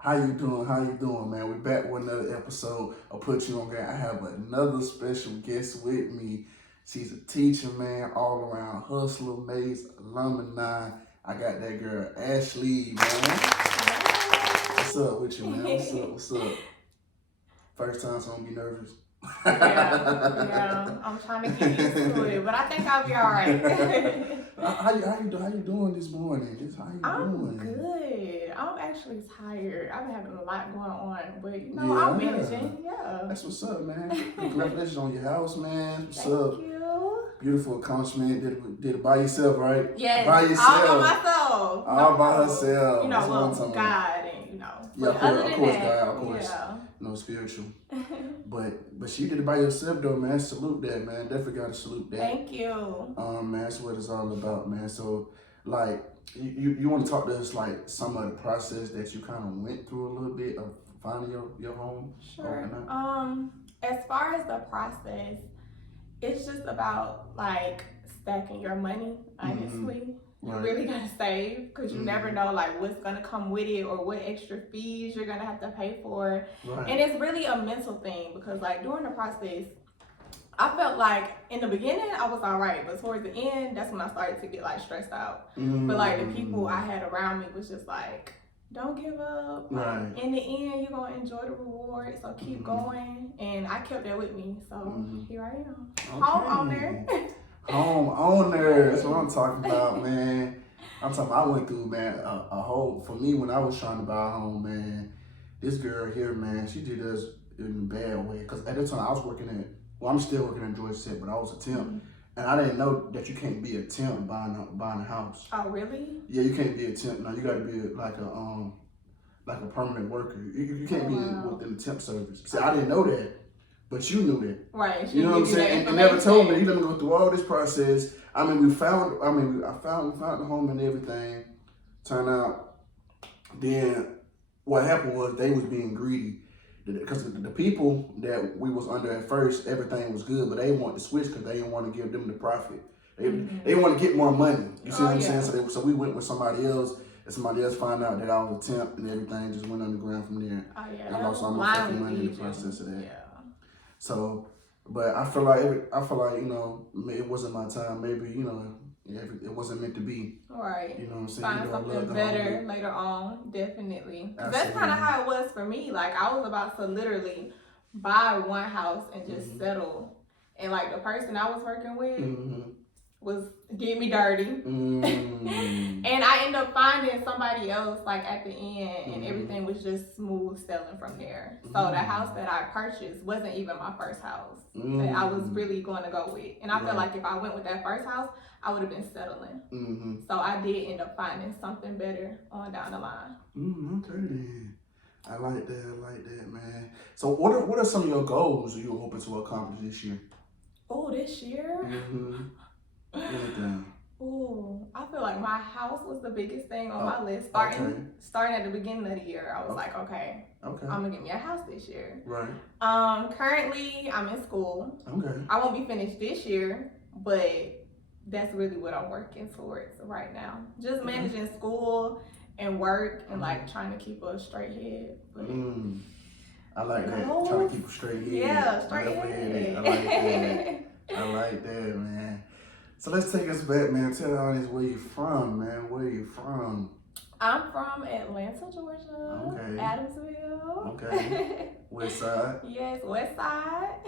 How you doing? How you doing, man? We're back with another episode of Put You On Game. I have another special guest with me. She's a teacher, man, all around hustler, maze, alumni. I got that girl, ASHLEE, man. What's up with you, man? What's up? What's up? First time, so don't be nervous. Yeah. I'm trying to get used to it, but I think I'll be all right. How you doing this morning? I'm good. I'm actually tired. I've been having a lot going on, but Yeah. I'm managing. Yeah. That's what's up, man. Congratulations on your house, man. What's Thank up? you. Beautiful accomplishment. Did it by yourself, right? Yes. By yourself. All by myself. All by herself. You know, That's what I'm well, talking about. God and Yeah, of course, that, God, of course. yeah. No spiritual. But she did it by yourself though, man. Salute that, man. Definitely gotta salute that. Thank you. Man, that's what it's all about, man. So like you want to talk to us like some of the process that you kind of went through a little bit of finding your home? Sure. As far as the process, it's just about like stacking your money, honestly. You really gotta save because you never know like what's gonna come with it or what extra fees you're gonna have to pay for. Right. And it's really a mental thing because like during the process, I felt like in the beginning I was all right, but towards the end, that's when I started to get like stressed out. But like the people I had around me was just like, don't give up. Right. In the end, you're gonna enjoy the reward, so keep going. And I kept that with me, so here I am. Okay. Homeowner. Homeowner, that's what I'm talking about, man. I'm talking about, I went through, man, a whole, for me, when I was trying to buy a home, man, this girl here, man, she did us in a bad way. Because at the time, I was working at, well, I'm still working at Georgia Tech, but I was a temp. And I didn't know that you can't be a temp buying a house. Oh, really? Yeah, you can't be a temp. No, you got to be like a permanent worker. You can't be within the temp service. See, I didn't know that. But you knew that. Right. You know what I'm saying? And never told me. You let me go through all this process. I found the home and everything. Turned out, then what happened was they was being greedy. Because the people that we was under at first, everything was good, but they wanted to switch because they didn't want to give them the profit. They want to get more money. You see what I'm saying? So we went with somebody else, and somebody else found out that I was a temp, and everything just went underground from there. Oh, yeah. And I lost all my fucking money in the process of that. Yeah. So, but I feel like you know, it wasn't my time. Maybe, you know, it wasn't meant to be. Right. You know what I'm saying? Find something better later on, definitely. That's kind of how it was for me. Like I was about to literally buy one house and just settle, and like the person I was working with was getting me dirty, and I ended up finding somebody else like at the end, and everything was just smooth sailing from there. So the house that I purchased wasn't even my first house that I was really going to go with, and I felt like if I went with that first house, I would have been settling. So I did end up finding something better on down the line. Okay then. I like that, man. So what are some of your goals you're hoping to accomplish this year? Oh, this year? Ooh, I feel like my house was the biggest thing on my list. Starting at the beginning of the year, I was like, okay, I'm gonna get me a house this year. Right. Currently I'm in school. Okay. I won't be finished this year, but that's really what I'm working towards right now. Just managing school and work and like trying to keep a straight head. But I like that. Trying to keep a straight head. Yeah, straight head. I like that. I like that, man. So let's take us back, man. Tell the audience where you from, man. Where you from? I'm from Atlanta, Georgia. Okay. Adamsville. Okay. West side. Yes, West Side.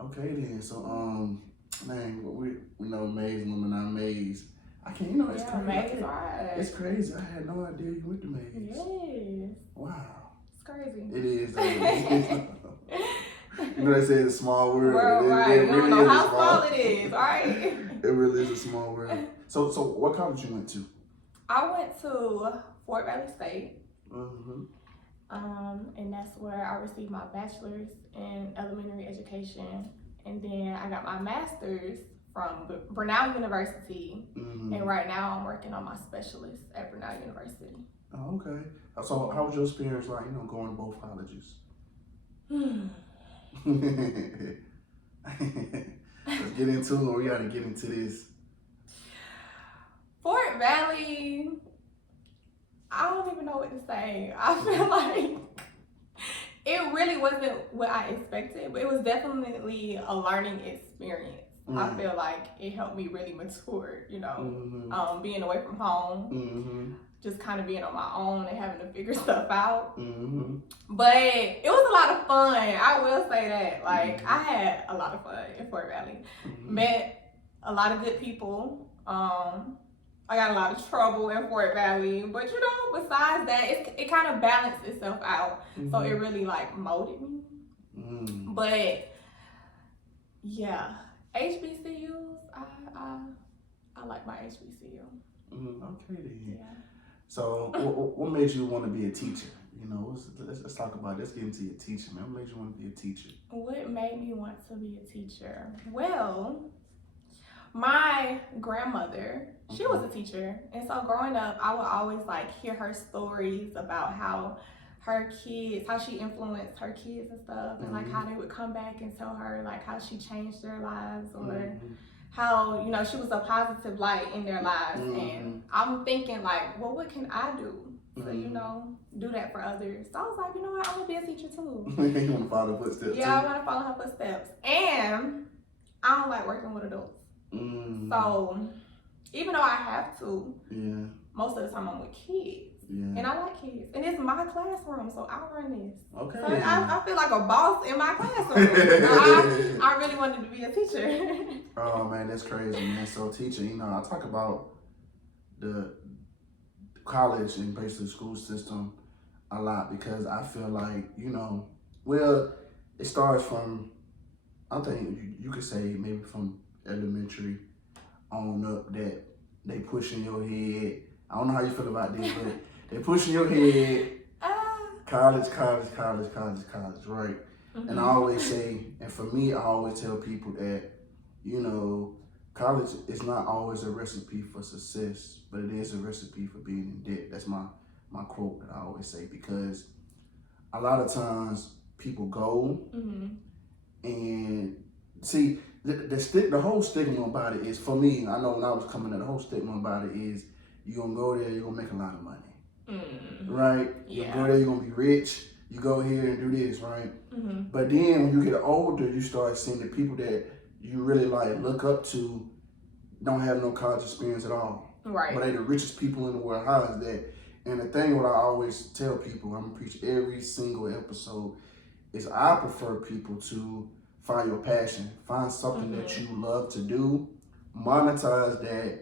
Okay then. So man, we know Maze women are Maze. I can't, you know, it's crazy. Maze, right. It's crazy. I had no idea you went to Maze. Yes. Wow. It's crazy. It is. You know they say it's a small world. Right. It You don't know how small it is, right? It really is a small world. So what college you went to? I went to Fort Valley State. And that's where I received my bachelor's in elementary education. And then I got my master's from Brenau University. And right now I'm working on my specialist at Brenau University. Oh, okay. So how was your experience like, you know, going to both colleges? Let's get into it. We gotta get into this. Fort Valley, I don't even know what to say. I feel like it really wasn't what I expected, but it was definitely a learning experience. I feel like it helped me really mature, you know, being away from home, just kind of being on my own and having to figure stuff out. But it was a lot of fun. I will say that. Like, I had a lot of fun in Fort Valley. Met a lot of good people. I got a lot of trouble in Fort Valley, but you know, besides that, it kind of balanced itself out. So it really like molded me. But yeah, HBCUs, I like my HBCU. Okay then. Yeah. So what made you want to be a teacher? You know, let's talk about it. Let's get into your teaching, man. What made you want to be a teacher? What made me want to be a teacher? Well, my grandmother, she was a teacher, and so growing up, I would always like hear her stories about how her kids, how she influenced her kids and stuff, and like how they would come back and tell her like how she changed their lives, or how, you know, she was a positive light in their lives. And I'm thinking like, well, what can I do to, you know, do that for others? So I was like, you know what, I'm gonna be a teacher too. You want to follow her footsteps? Yeah, I want to follow her footsteps, and I don't like working with adults. So even though I have to, most of the time I'm with kids. And I like kids. And it's my classroom, so I run this. Okay. So I feel like a boss in my classroom. So I really wanted to be a teacher. Oh man, that's crazy, man. So teaching, you know, I talk about the college and basically school system a lot because I feel like, you know, well, it starts from, I think you could say maybe from elementary on up that they push in your head. I don't know how you feel about this, but they push in your head, college, right? And I always say, and for me, I always tell people that, you know, college is not always a recipe for success, but it is a recipe for being in debt. That's my quote that I always say, because a lot of times people go and see, the whole stigma about it is, for me, I know when I was coming up, the whole stigma about it is you're going to go there, you're going to make a lot of money, right? You go there, you're going to be rich. You go here and do this, right? But then when you get older, you start seeing the people that you really like look up to don't have no college experience at all. Right. But they the richest people in the world. How is that? And the thing what I always tell people, I'm going to preach every single episode, is I prefer people to find your passion. Find something that you love to do. Monetize that.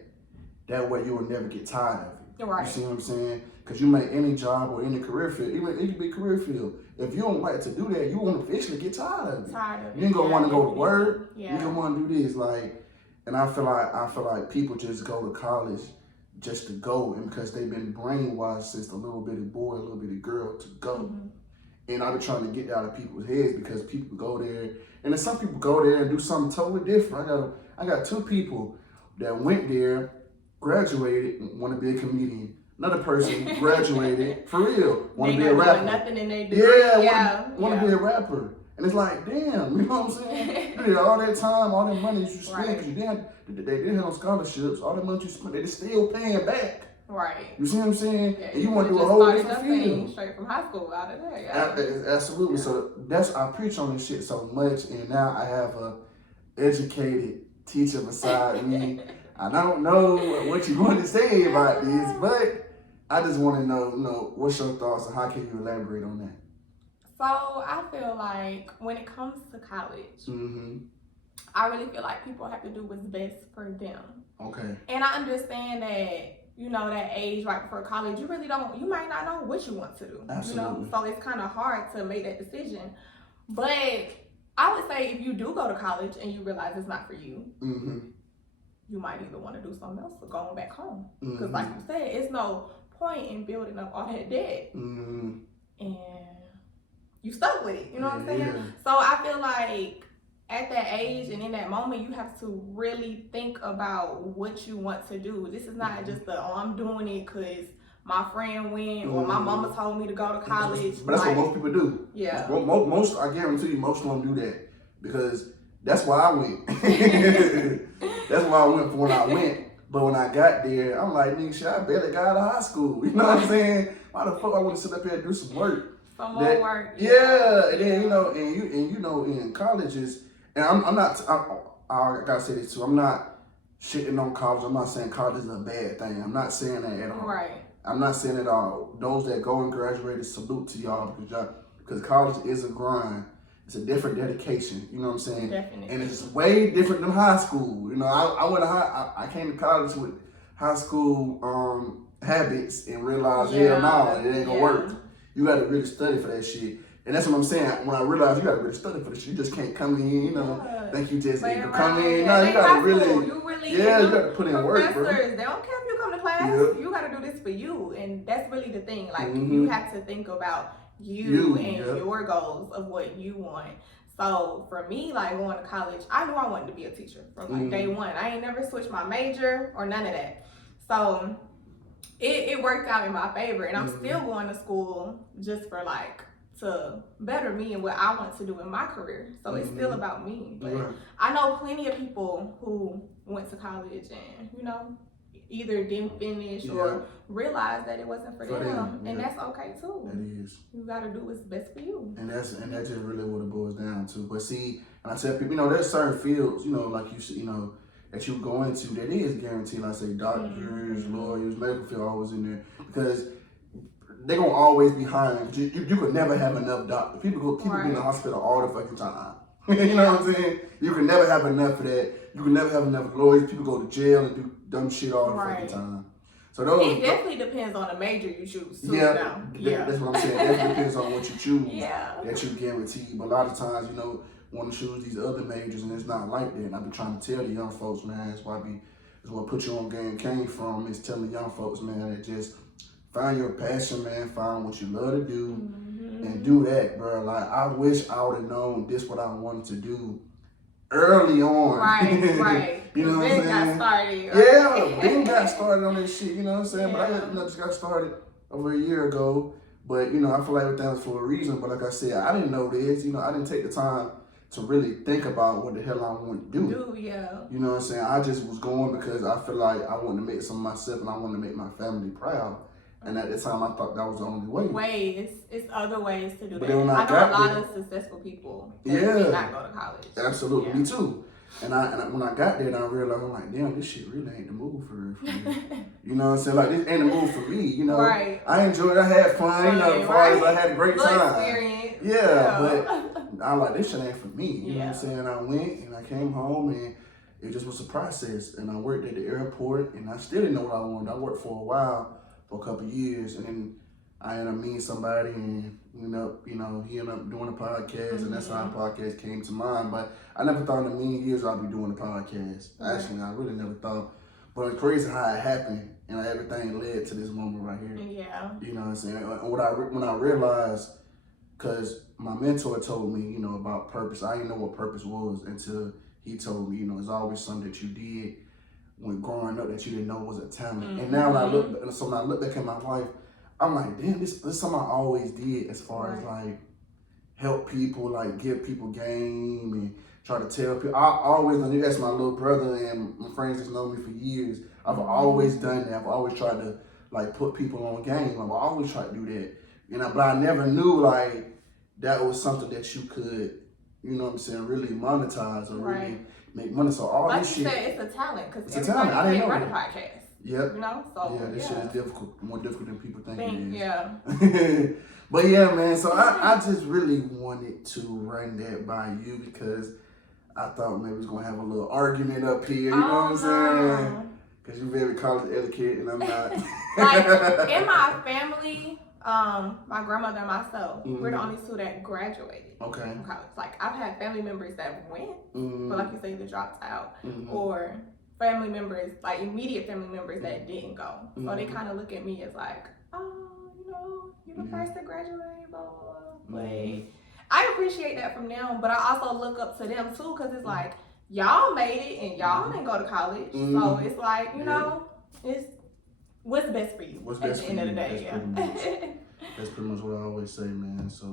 That way you will never get tired of it. Right. You see what I'm saying? Because you make any job or any career field, even it could be a career field. If you don't like to do that, you won't eventually get tired of it. You ain't gonna want to go to work. You don't want to do this. Like, and I feel like people just go to college just to go, and because they've been brainwashed since a little bitty boy, a little bitty girl to go. And I've been trying to get that out of people's heads because people go there, and then some people go there and do something totally different. I got two people that went there, graduated, and want to be a comedian. Another person graduated, for real, want to be a rapper. Nothing in they do. Want to be a rapper. And it's like, damn, you know what I'm saying? You did all that time, all that money you spent, because they didn't have no scholarships, all that money you spent, they're still paying back. Right. You see what I'm saying? Yeah, and you want to do a whole different field. Straight from high school out of there. Absolutely. Yeah. So I preach on this shit so much, and now I have a educated teacher beside me. I don't know what you want to say about this, but I just want to know, what's your thoughts and how can you elaborate on that? So I feel like when it comes to college, I really feel like people have to do what's best for them. Okay. And I understand that, you know, that age right before college, you might not know what you want to do. Absolutely. You know, so it's kind of hard to make that decision. But I would say if you do go to college and you realize it's not for you, you might either want to do something else or going back home. Because like you said, it's no point in building up all that debt. And you stuck with it. You know what I'm saying? Yeah. So I feel like at that age and in that moment, you have to really think about what you want to do. This is not just I'm doing it because my friend went or my mama told me to go to college. But that's what most people do. Yeah. Most, I guarantee you, most of them do that because that's why I went. That's why I went for when I went. But when I got there, I'm like, nigga, shit, I barely got out of high school. You know what I'm saying? Why the fuck I want to sit up here and do some work? Some more work. Yeah, and then in colleges, and I'm not. I gotta say this too. I'm not shitting on college. I'm not saying college is a bad thing. I'm not saying that at all. Right. I'm not saying at all. Those that go and graduate, salute to y'all because college is a grind. It's a different dedication. You know what I'm saying? Definitely. And it's way different than high school. You know, I came to college with high school habits and realized, hell no, it ain't gonna work. You got to really study for that shit. And that's what I'm saying. When I realized you got to really study for this shit, you just can't come in, you know, think you just can come in. No, you got to really, you got to put in work, bro. They don't care if you come to class. Yep. You got to do this for you. And that's really the thing. Like, you have to think about you and your goals of what you want. So for me, like going to college, I knew I wanted to be a teacher from like day one. I ain't never switched my major or none of that. So it worked out in my favor, and I'm still going to school just for like to better me and what I want to do in my career. So it's still about me. But I know plenty of people who went to college and, you know, either didn't finish or realized that it wasn't for them. And that's okay too. It is. You gotta do what's best for you. And that's just really what it boils down to. But see, and I tell people, you know, there's certain fields, you know, like you know, that you go into that is guaranteed. Like say doctors, lawyers, medical field always in there because they're gonna always be hiring. You could never have enough doctors. People be in the hospital all the fucking time. You know what I'm saying? You can never have enough of that. You can never have enough lawyers. People go to jail and do dumb shit all the fucking time. So those, it definitely depends on the major you choose. Too, that's what I'm saying. It definitely depends on what you choose. That you guarantee. But a lot of times, you know, want to choose these other majors, and it's not like that. And I be trying to tell the young folks, man, that's why Put You On Game came from, is telling young folks, man, that just find your passion, man, find what you love to do, and do that, bro. Like, I wish I would have known this what I wanted to do early on. Right. You know what I'm saying? Got started. Yeah, Ben got started on this shit, you know what I'm saying? But I just got started over a year ago. But, you know, I feel like everything was for a reason. But like I said, I didn't know this. You know, I didn't take the time to really think about what the hell I want to do. You know what I'm saying? I just was going because I feel like I wanted to make some of myself and I wanted to make my family proud. And at the time, I thought that was the only way. It's other ways to do but that. I know a lot of successful people did not go to college. Absolutely, me too. And when I got there, and I realized, I'm like, damn, this shit really ain't the move for me. You know what I'm saying? Like, this ain't the move for me, you know? I enjoyed it. I had fun, you know, as far as I had a great time. Experience. But I'm like, this shit ain't for me. You know what I'm saying? I went and I came home and it just was a process. And I worked at the airport and I still didn't know what I wanted. I worked for a while, for a couple of years, and then I ended up meeting somebody and he ended up doing a podcast, and that's how the podcast came to mind. But I never thought in a million years I'd be doing a podcast. Actually, I really never thought. But it's crazy how it happened, and everything led to this moment right here. You know what I'm saying? And when I realized, because my mentor told me, you know, about purpose. I didn't know what purpose was until he told me, you know, it's always something that you did when growing up that you didn't know was a talent. And now when I look back at my life, I'm like, damn, this is something I always did as far as like help people, like give people game and try to tell people. I always, and that's my little brother and my friends that's known me for years. I've always done that. I've always tried to like put people on game. I've always tried to do that. You know, but I never knew like that was something that you could, you know what I'm saying, really monetize or really make money. So all like this you shit. said, it's a talent because It's a talent. I didn't know run a that. podcast. Yep. You know, so this shit is difficult, more difficult than people think it is. Yeah. But yeah, man. So I just really wanted to run that by you because I thought maybe we was gonna have a little argument up here. You know what I'm saying? Because you're very college educated and I'm not. Like in my family, my grandmother and myself, we're the only two that graduated from college. Like I've had family members that went, but like you say, they dropped out, or family members, like immediate family members that didn't go. So they kind of look at me as like, oh, you know, you're the first to graduate, blah, blah, blah. But I appreciate that from them, but I also look up to them too, because it's like, y'all made it and y'all didn't go to college. So it's like, you know, it's what's best for you at the end of the day. That's pretty much what I always say, man. So,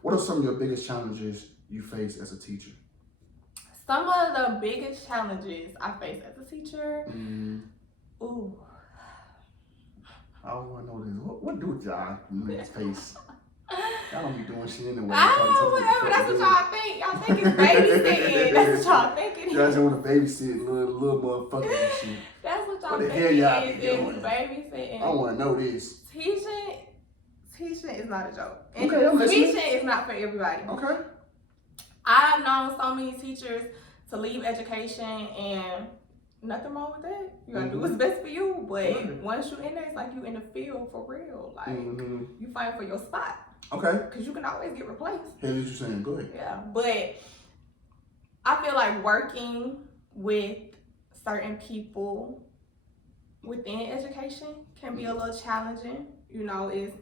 what are some of your biggest challenges you face as a teacher? Some of the biggest challenges I face as a teacher. Ooh. I want to know this. What do y'all niggas face? Y'all don't be doing shit anyway. Whatever. That's what y'all think. Y'all think it's babysitting. That's what y'all think it is. Y'all just want to babysit little motherfuckers and shit. That's what y'all What the think hell y'all it be is. doing? It's babysitting. I want to know this. Teaching is not a joke. And Okay, I'm listening. teaching is not for everybody. Okay. I've known so many teachers to leave education, and nothing wrong with that. You gotta do what's best for you. But once you in there, it's like you in the field for real. Like you fighting for your spot. Okay. Because you can always get replaced. Here's what you're saying. Go ahead. Yeah, but I feel like working with certain people within education can be a little challenging. You know, it's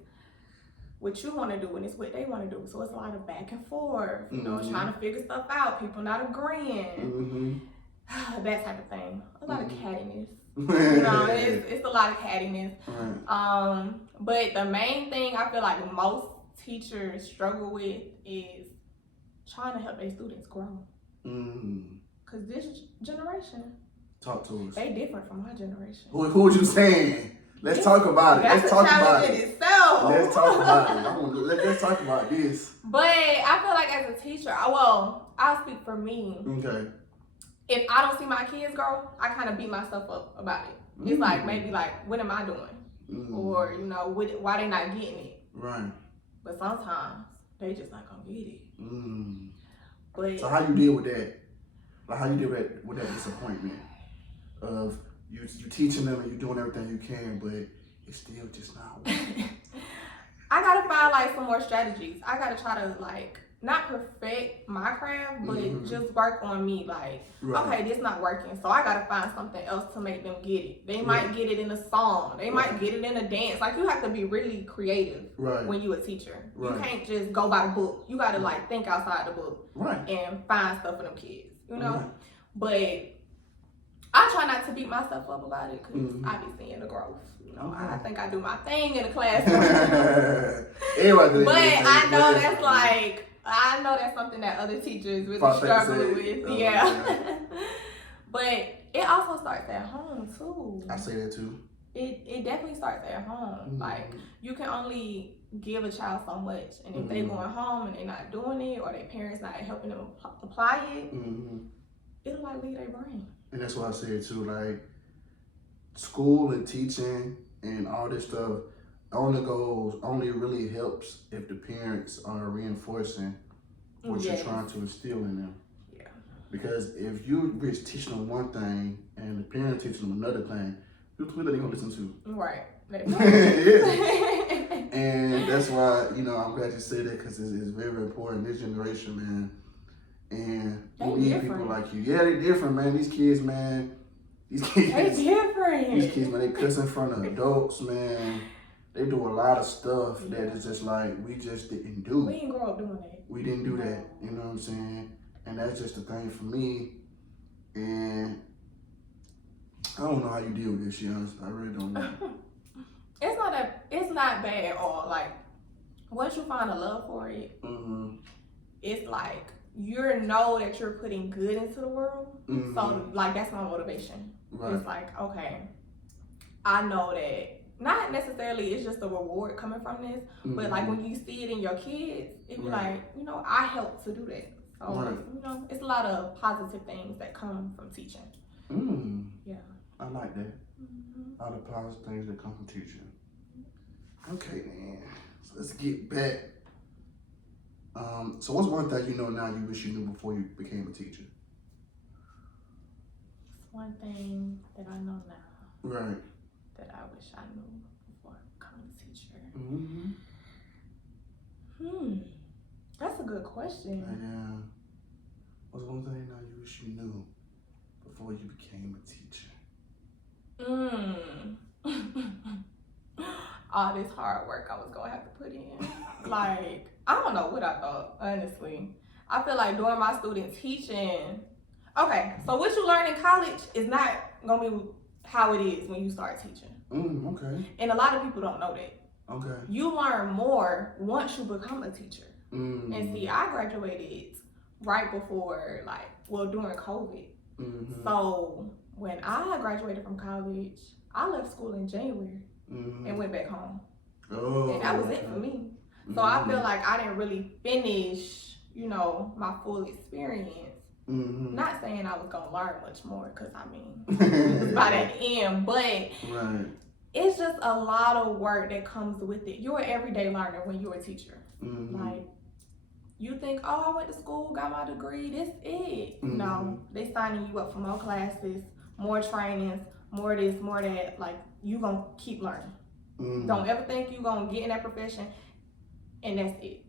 what you want to do and it's what they want to do. So it's a lot of back and forth, you know, trying to figure stuff out, people not agreeing, that type of thing. A lot of cattiness. You know, it's a lot of cattiness. Right. But the main thing I feel like most teachers struggle with is trying to help their students grow. Because this generation, talk to us. They different from my generation. Who was you saying? Let's talk about it. That's Let's talk about it. Itself. Let's talk about it. Let's talk about this. But I feel like as a teacher, I'll speak for me. Okay. If I don't see my kids grow, I kind of beat myself up about it. It's like maybe like, what am I doing? Or you know, why they not getting it? Right. But sometimes they just not gonna get it. But so how you deal with that? Like how you deal with that disappointment of you teaching them and you doing everything you can, but it's still just not working. I gotta find like some more strategies. I gotta try to like not perfect my craft, but just work on me. Like, okay, this not working, so I gotta find something else to make them get it. They might get it in a song. They might get it in a dance. Like you have to be really creative when you a teacher. You can't just go by the book. You gotta like think outside the book and find stuff for them kids. You know, but I try not to beat myself up about it because I be seeing the growth. You know, I think I do my thing in the classroom. But I know that's something that other teachers really struggle with. But it also starts at home too. I say that too. It definitely starts at home. Like you can only give a child so much, and if they going home and they're not doing it, or their parents not helping them apply it, it'll like leave their brain. And that's why I said too, like school and teaching and all this stuff only really helps if the parents are reinforcing what you're trying to instill in them. Yeah. Because if you just teaching them one thing and the parent teaching them another thing, who are they gonna listen to? Right. Yeah. And that's why, you know, I'm glad you said that because it's very important. This generation, man. And we need people like you. Yeah, they're different, man. These kids, man. These kids. They're different. These kids, man, they cuss in front of adults, man. They do a lot of stuff that is just like we just didn't do. We didn't grow up doing that. We didn't do that. You know what I'm saying? And that's just the thing for me. And I don't know how you deal with this shit, honestly. I really don't know. It's not bad at all. Like once you find a love for it, it's like you know that you're putting good into the world. So like that's my motivation. Right. It's like, okay, I know that not necessarily it's just a reward coming from this, but like when you see it in your kids, it be like, you know, I helped to do that. So you know, it's a lot of positive things that come from teaching. Yeah. I like that. A lot of positive things that come from teaching. Okay, man. So let's get back. So what's one thing you know now you wish you knew before you became a teacher? One thing that I know now. Right. That I wish I knew before becoming a teacher. That's a good question. Yeah. What's one thing now you wish you knew before you became a teacher? All this hard work I was gonna have to put in. Like, I don't know what I thought, honestly. I feel like during my student teaching, okay, so what you learn in college is not gonna be how it is when you start teaching. Okay. And a lot of people don't know that. Okay. You learn more once you become a teacher. And see, I graduated right before, during COVID. Mm-hmm. So when I graduated from college, I left school in January and went back home. Oh, and that was it for me. So I feel like I didn't really finish, my full experience. Not saying I was gonna learn much more, because I mean, it was by that end, but right. It's just a lot of work that comes with it. You're an everyday learner when you're a teacher. Like, you think, oh, I went to school, got my degree, this it. No, they signing you up for more classes, more trainings, more this, more that. Like, you gonna keep learning. Don't ever think you gonna get in that profession and that's it.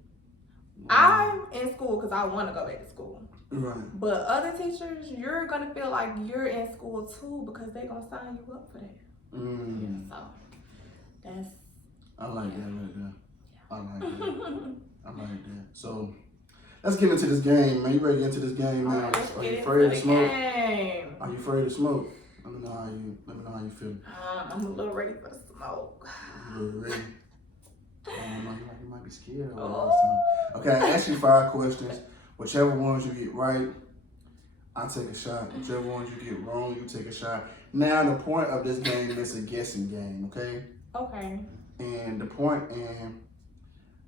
I'm in school because I want to go back to school. Right. But other teachers, you're gonna feel like you're in school too, because they're gonna sign you up for that. So that's. I like that. I like that. So let's get into this game, man. You ready to get into this game, man? Right, Are you afraid to smoke? Game. Are you afraid to smoke? Let me know how you feel. I'm a little ready for the smoke. A little ready. You might be scared or something. Okay, I ask you 5 questions. Whichever ones you get right, I take a shot. Whichever ones you get wrong, you take a shot. Now, the point of this game is a guessing game, okay? Okay. And the point,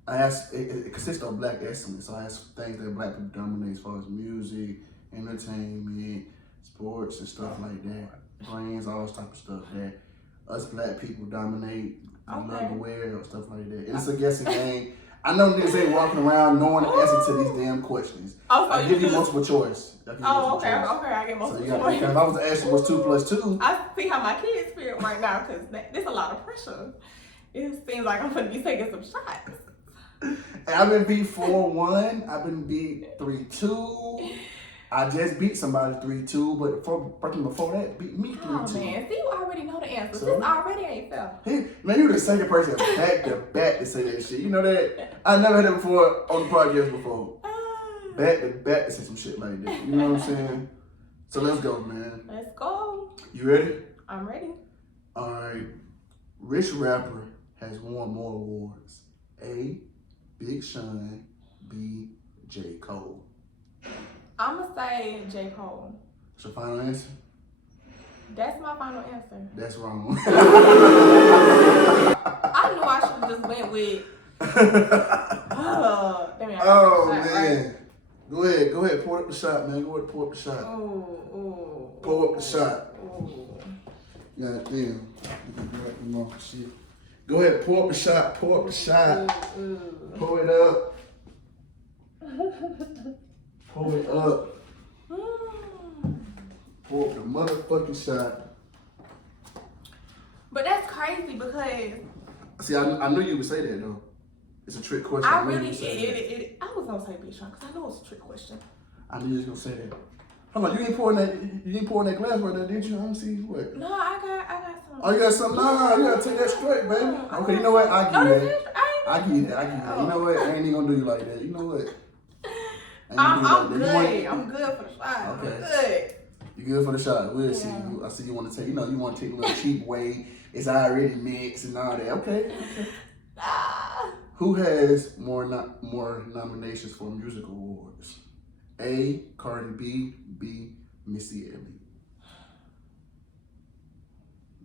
I ask, it consists of black excellence. So I ask things that black people dominate as far as music, entertainment, sports, and stuff like that. Brands, all this type of stuff that us black people dominate. Love to wear or stuff like that. And it's a guessing game. I know niggas ain't walking around knowing the answer to these damn questions. Oh, so I give you multiple choice. Okay, I get multiple choice. If I was to ask you what's 2 plus 2. I see how my kids feel right now, because there's a lot of pressure. It seems like I'm going to be taking some shots. And I've been beat 4-1. I've been beat 3-2. I just beat somebody 3-2, but before that, beat me 3-2. Oh man, see, you already know the answer. So, this already ain't fair. Hey, man, you're the second person back to back to say that shit. You know that? I never had that before on the podcast before. Back to back to say some shit like that. You know what I'm saying? So let's go, man. Let's go. You ready? I'm ready. All right. Which rapper has won more awards? A, Big Sean. B, J. Cole. I'm going to say J. Cole. What's your final answer? That's my final answer. That's wrong. I knew I should have just went with. Oh, man. Right? Go ahead. Pour up the shot, man. Go ahead, pour up the shot. Pour up the shot. God damn. Shit. Go ahead, pour up the shot. Pour up the shot. Pour it up. Pour it up. Pour up the motherfucking shot. But that's crazy because. See, I knew you would say that though. It's a trick question. I was gonna say Big Sean because I know it's a trick question. I knew you was gonna say that. Hold on, you ain't pouring that glass right there, did you? I don't see what. No, I got some. Oh, you got some? No, you gotta take that straight, baby. Okay, you know what? I give you that. I give you that. You know what? I ain't even gonna do you like that. You know what? I'm good. I'm good for the shot. Okay. I'm good. You good for the shot? We'll see. I see you want to take. You want to take a little cheap way. It's already mixed and all that. Okay. Who has more nominations for music awards? A, Cardi B. B, Missy Elliott.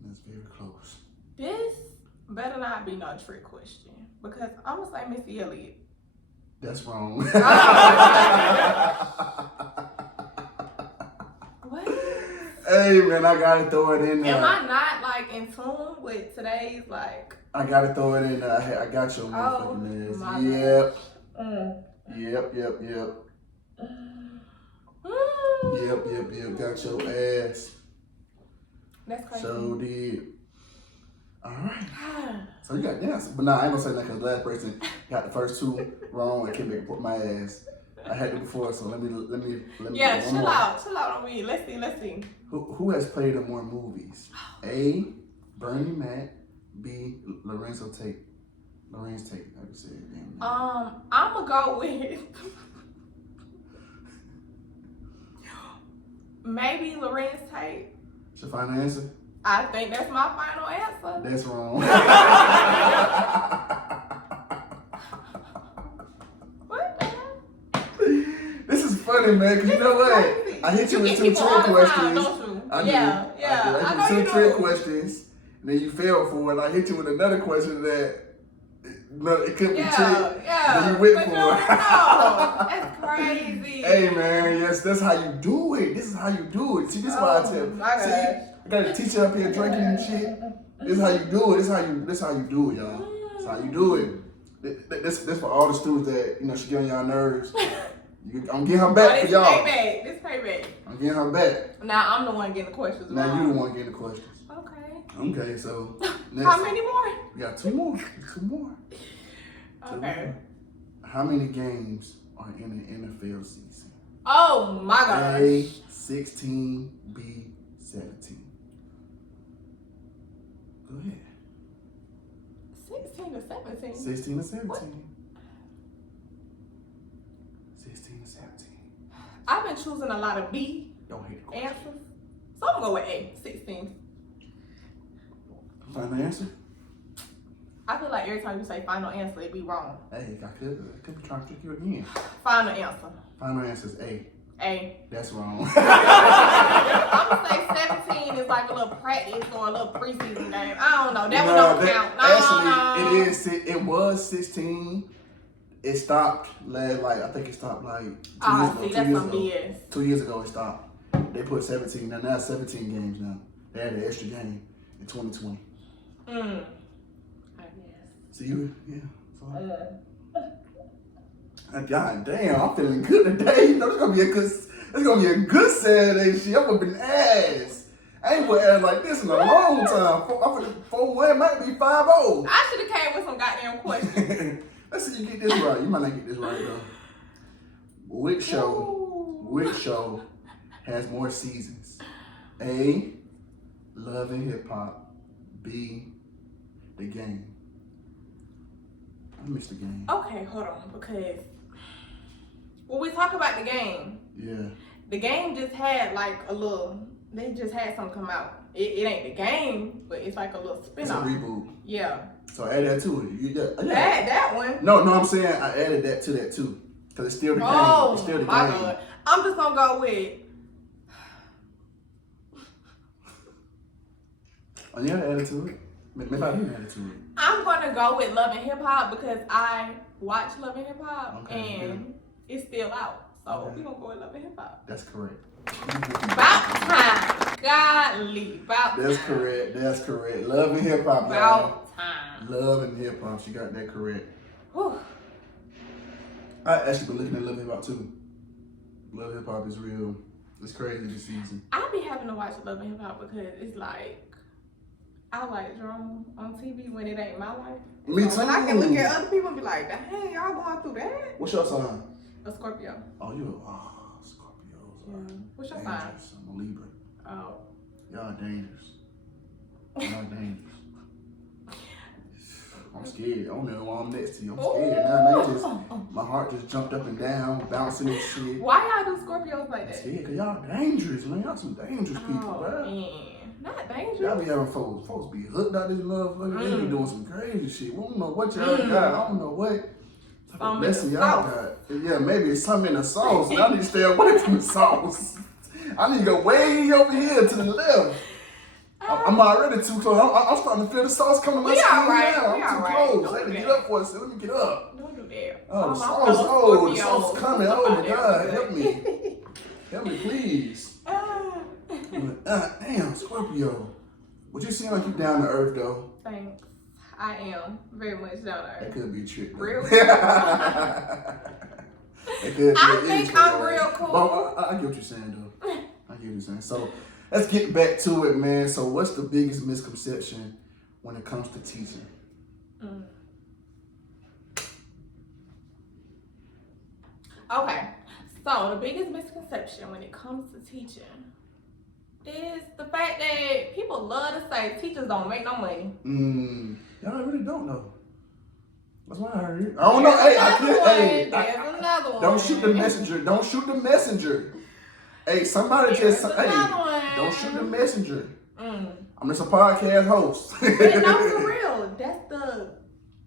That's very close. This better not be no trick question because I'm gonna say Missy Elliott. That's wrong. What? Hey man, I gotta throw it in there. Am I not in tune with today's I gotta throw it in there. I got your motherfucking ass. Yep. Yep. Got your ass. That's crazy. So did. All right. So you got this, but I ain't gonna say that because the last person got the first 2 wrong and came back and put my ass. I had it before, so let me. Yeah, chill out on me. Let's see. Who has played in more movies? A, Bernie Mac. B, Lorenz Tate. How do you say it? I'm gonna go with maybe Lorenz Tate. It's your final answer? I think that's my final answer. That's wrong. What the hell? This is funny, man, because you know what? Crazy. I hit you with 2 trick trick questions. Time, don't you? I do. Yeah. I know hit you you 2 trick do. questions, and then you failed for it. I hit you with another question that no, it couldn't be trick. Yeah. Then you went for no, it. that's crazy. Hey, man, yes, that's how you do it. This is how you do it. See, this is why I tell you. See, I got a teacher up here drinking and shit. This is how you do it. This is how you do it, y'all. This is how you do it. This for all the students that she get on y'all nerves. I'm getting her back for y'all. This payback. I'm getting her back. Now I'm the one getting the questions. Now you the one getting the questions. Okay, so next. How many more? We got 2 more. 2 more. Okay. How many games are in the NFL season? Oh my gosh. A 16, B 17. Go ahead. 16 to 17. 16 to 17. What? 16 to 17. I've been choosing a lot of B Don't hate the question. answers. So I'm gonna go with A, 16. Final answer? I feel like every time you say final answer, it be wrong. Hey, I could be trying to trick you again. Final answer. Final answer is A. A. That's wrong. I'm gonna say 17 is like a little practice or a little preseason game. I don't know. That one don't count. No, Actually, it was 16. It stopped I think it stopped like 2 years ago. See, that's some BS. 2 years ago it stopped. They put 17. Now it's 17 games now. They had an extra game in 2020. I guess. So God damn, I'm feeling good today. You know, it's gonna be a good Saturday shit. I'm gonna be an ass. I ain't put ass like this in a long time. 4-1 might be 5-0. I should have came with some goddamn questions. Let's see you get this right. You might not get this right though. Which show has more seasons? A, Love and Hip Hop. B, The Game. I missed The Game. Okay, hold on, because when we talk about The Game, The Game just had they just had something come out. It ain't The Game, but it's like a little spin-off. It's a reboot. Yeah. So I add that to it. That one. No, I'm saying I added that to that too. Because it's still The Game. Oh, it's still The my Game. God. I'm just going to go with... Oh, you added to it? Maybe I didn't add it to it. I'm going to go with Love and Hip Hop because I watch Love and Hip Hop and it's still out. So we're going to go with Love and Hip Hop. That's correct. About time. Golly. About time. That's correct. Love and Hip Hop. About time. Love and Hip Hop. She got that correct. Whew. I actually been looking at Love and Hip Hop too. Love and Hip Hop is real. It's crazy this season. I be having to watch Love and Hip Hop because it's like, I like drama on TV when it ain't my life. Me too. When I can look at other people and be like, dang, y'all going through that? What's your sign? A Scorpio. Oh, Scorpios. Yeah. What's your dangerous. sign? I'm a Libra. Oh. Y'all dangerous. Y'all dangerous. I'm scared. I don't know why I'm next to you. I'm scared. Now my heart just jumped up and down, bouncing and shit. Why y'all do Scorpios like that? I'm scared because y'all dangerous, man. Y'all some dangerous people, bro. Man. Not dangerous. Y'all be having folks be hooked out this motherfucker. They be doing some crazy shit. We don't know what y'all got. I don't know what. Blessing y'all got. Yeah, maybe it's something in the sauce. I need to stay away from the sauce. I need to go way over here to the left. I'm already too close. I'm starting to feel the sauce coming to my skin now. I'm too close. Let me get up for a second. Let me get up. Don't do that. Oh, the sauce. Oh, the sauce is coming. Oh my God. Help me. Help me, please. Damn, Scorpio. But you seem like you down to earth though. Thanks. I am very much down to earth. That could be a trick. Real cool. I think I'm real cool. But I get what you're saying though. I get what you're saying. So let's get back to it, man. So what's the biggest misconception when it comes to teaching? Okay. So the biggest misconception when it comes to teaching is the fact that people love to say teachers don't make no money. Y'all really don't know. That's what I heard. I don't know. There's another one. Don't shoot the messenger. Don't shoot the messenger. Hey, somebody just don't shoot the messenger. I'm just a podcast host. But no, for real.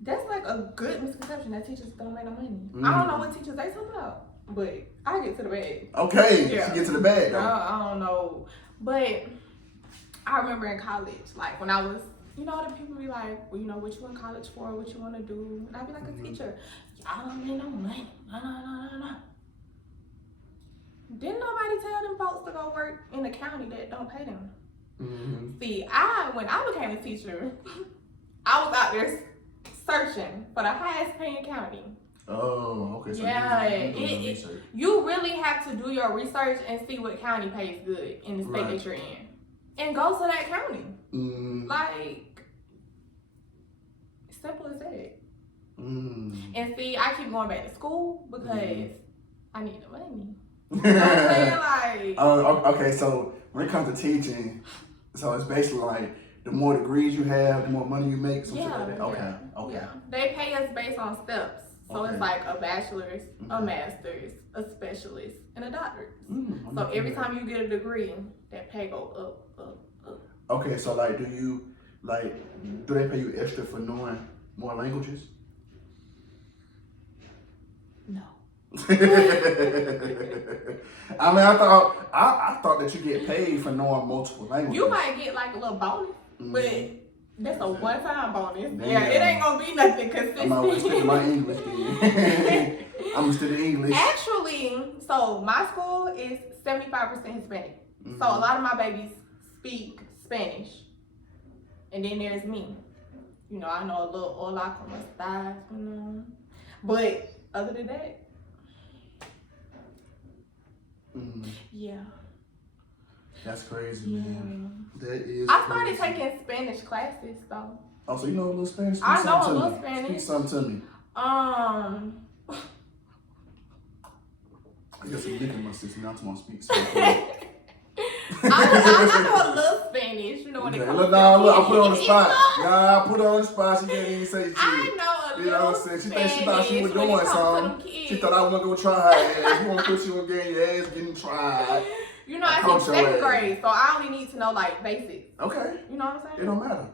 That's like a good misconception that teachers don't make no money. I don't know what teachers they talking about. but I get to the bag. Okay, Yeah. she get to the bag though. I don't know, but I remember in college, like when I was, you know, the people be like, well, you know, what you in college for? What you want to do? And I'd be like, a teacher. Y'all don't need no money. No. Didn't nobody tell them folks to go work in the county that don't pay them? See, when I became a teacher, I was out there searching for the highest paying county. Oh, okay. So yeah, you really have to do your research and see what county pays good in the state that you're in, and go to that county. Like, simple as that. And see, I keep going back to school because I need the money. You know what I'm saying? Like, okay. So when it comes to teaching, so it's basically like the more degrees you have, the more money you make. Something like that. Okay. Yeah. They pay us based on steps. So it's like a bachelor's, a master's, a specialist, and a doctorate. So every time you get a degree, that pay go up. Okay, so like, do they pay you extra for knowing more languages? No. I mean, I thought that you get paid for knowing multiple languages. You might get like a little bonus, but that's a one-time bonus. Damn. Yeah, it ain't gonna be nothing consistent. I'm gonna stick to my English then. I'm gonna stick to English. Actually, so my school is 75% Hispanic. So a lot of my babies speak Spanish. And then there's me. You know, I know a little hola, como estás, you know. But other than that, yeah. That's crazy, man. That is I started taking Spanish classes, though. Oh, so you know a little Spanish? I know a little Spanish. Speak something to me. I guess I'm licking my sister now to want to speak something. I know a little Spanish, you know, when it comes to look, I put her on the spot. I put her on the spot. She can't even say shit. I know a little You know what I'm saying? She thought she was when doing it comes something. to them kids. She thought I was going to go try her ass. You want to put you again, your ass getting tried. You know, I teach second grade, so I only need to know, like, basics. Okay. You know what I'm saying? It don't matter.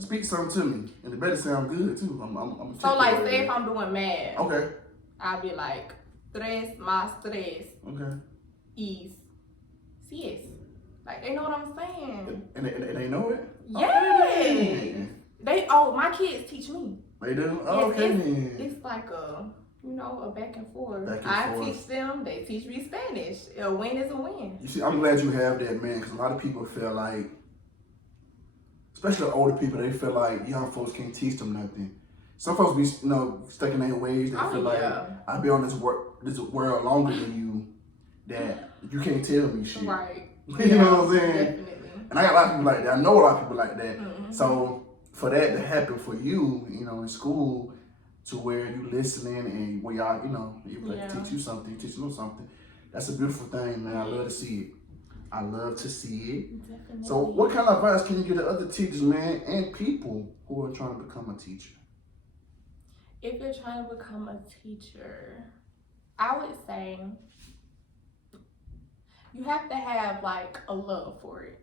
Speak something to me. And it better sound good, too. I'm so, like, say if I'm doing math. Okay. I'll be like, 3 más 3 is 6. Like, they know what I'm saying. And they know it? Yeah. My kids teach me. They do? Oh, okay. It's like a back and forth. I teach them, they teach me Spanish. A win is a win. You see, I'm glad you have that, man, because a lot of people feel like, especially older people, they feel like young folks can't teach them nothing. Some folks be, stuck in their ways. They feel like, I've been on this world longer than you, that you can't tell me shit. Right. You know what I'm saying? Definitely. And I got a lot of people like that. I know a lot of people like that. So for that to happen for you, in school, to where you listening and where y'all, you like teach you something, teach them something. That's a beautiful thing, man. I love to see it. I love to see it. Definitely. So what kind of advice can you give to other teachers, man, and people who are trying to become a teacher? If you're trying to become a teacher, I would say you have to have like a love for it.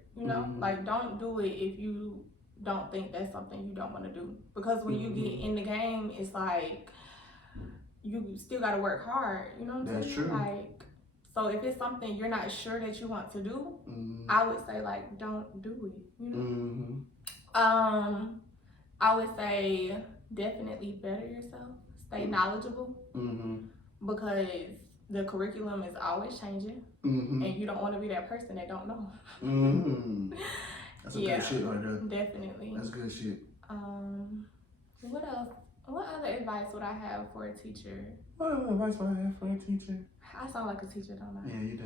Like don't do it if you don't think that's something you don't want to do. Because when you get in the game, it's like you still got to work hard. You know what I'm saying? That's true. Like, so if it's something you're not sure that you want to do, I would say like don't do it. I would say definitely better yourself. Stay knowledgeable because the curriculum is always changing, and you don't want to be that person that don't know. That's a good shit right there. Definitely. That's good shit. What else? What other advice would I have for a teacher? What other advice would I have for a teacher? I sound like a teacher, don't I? Yeah, you do.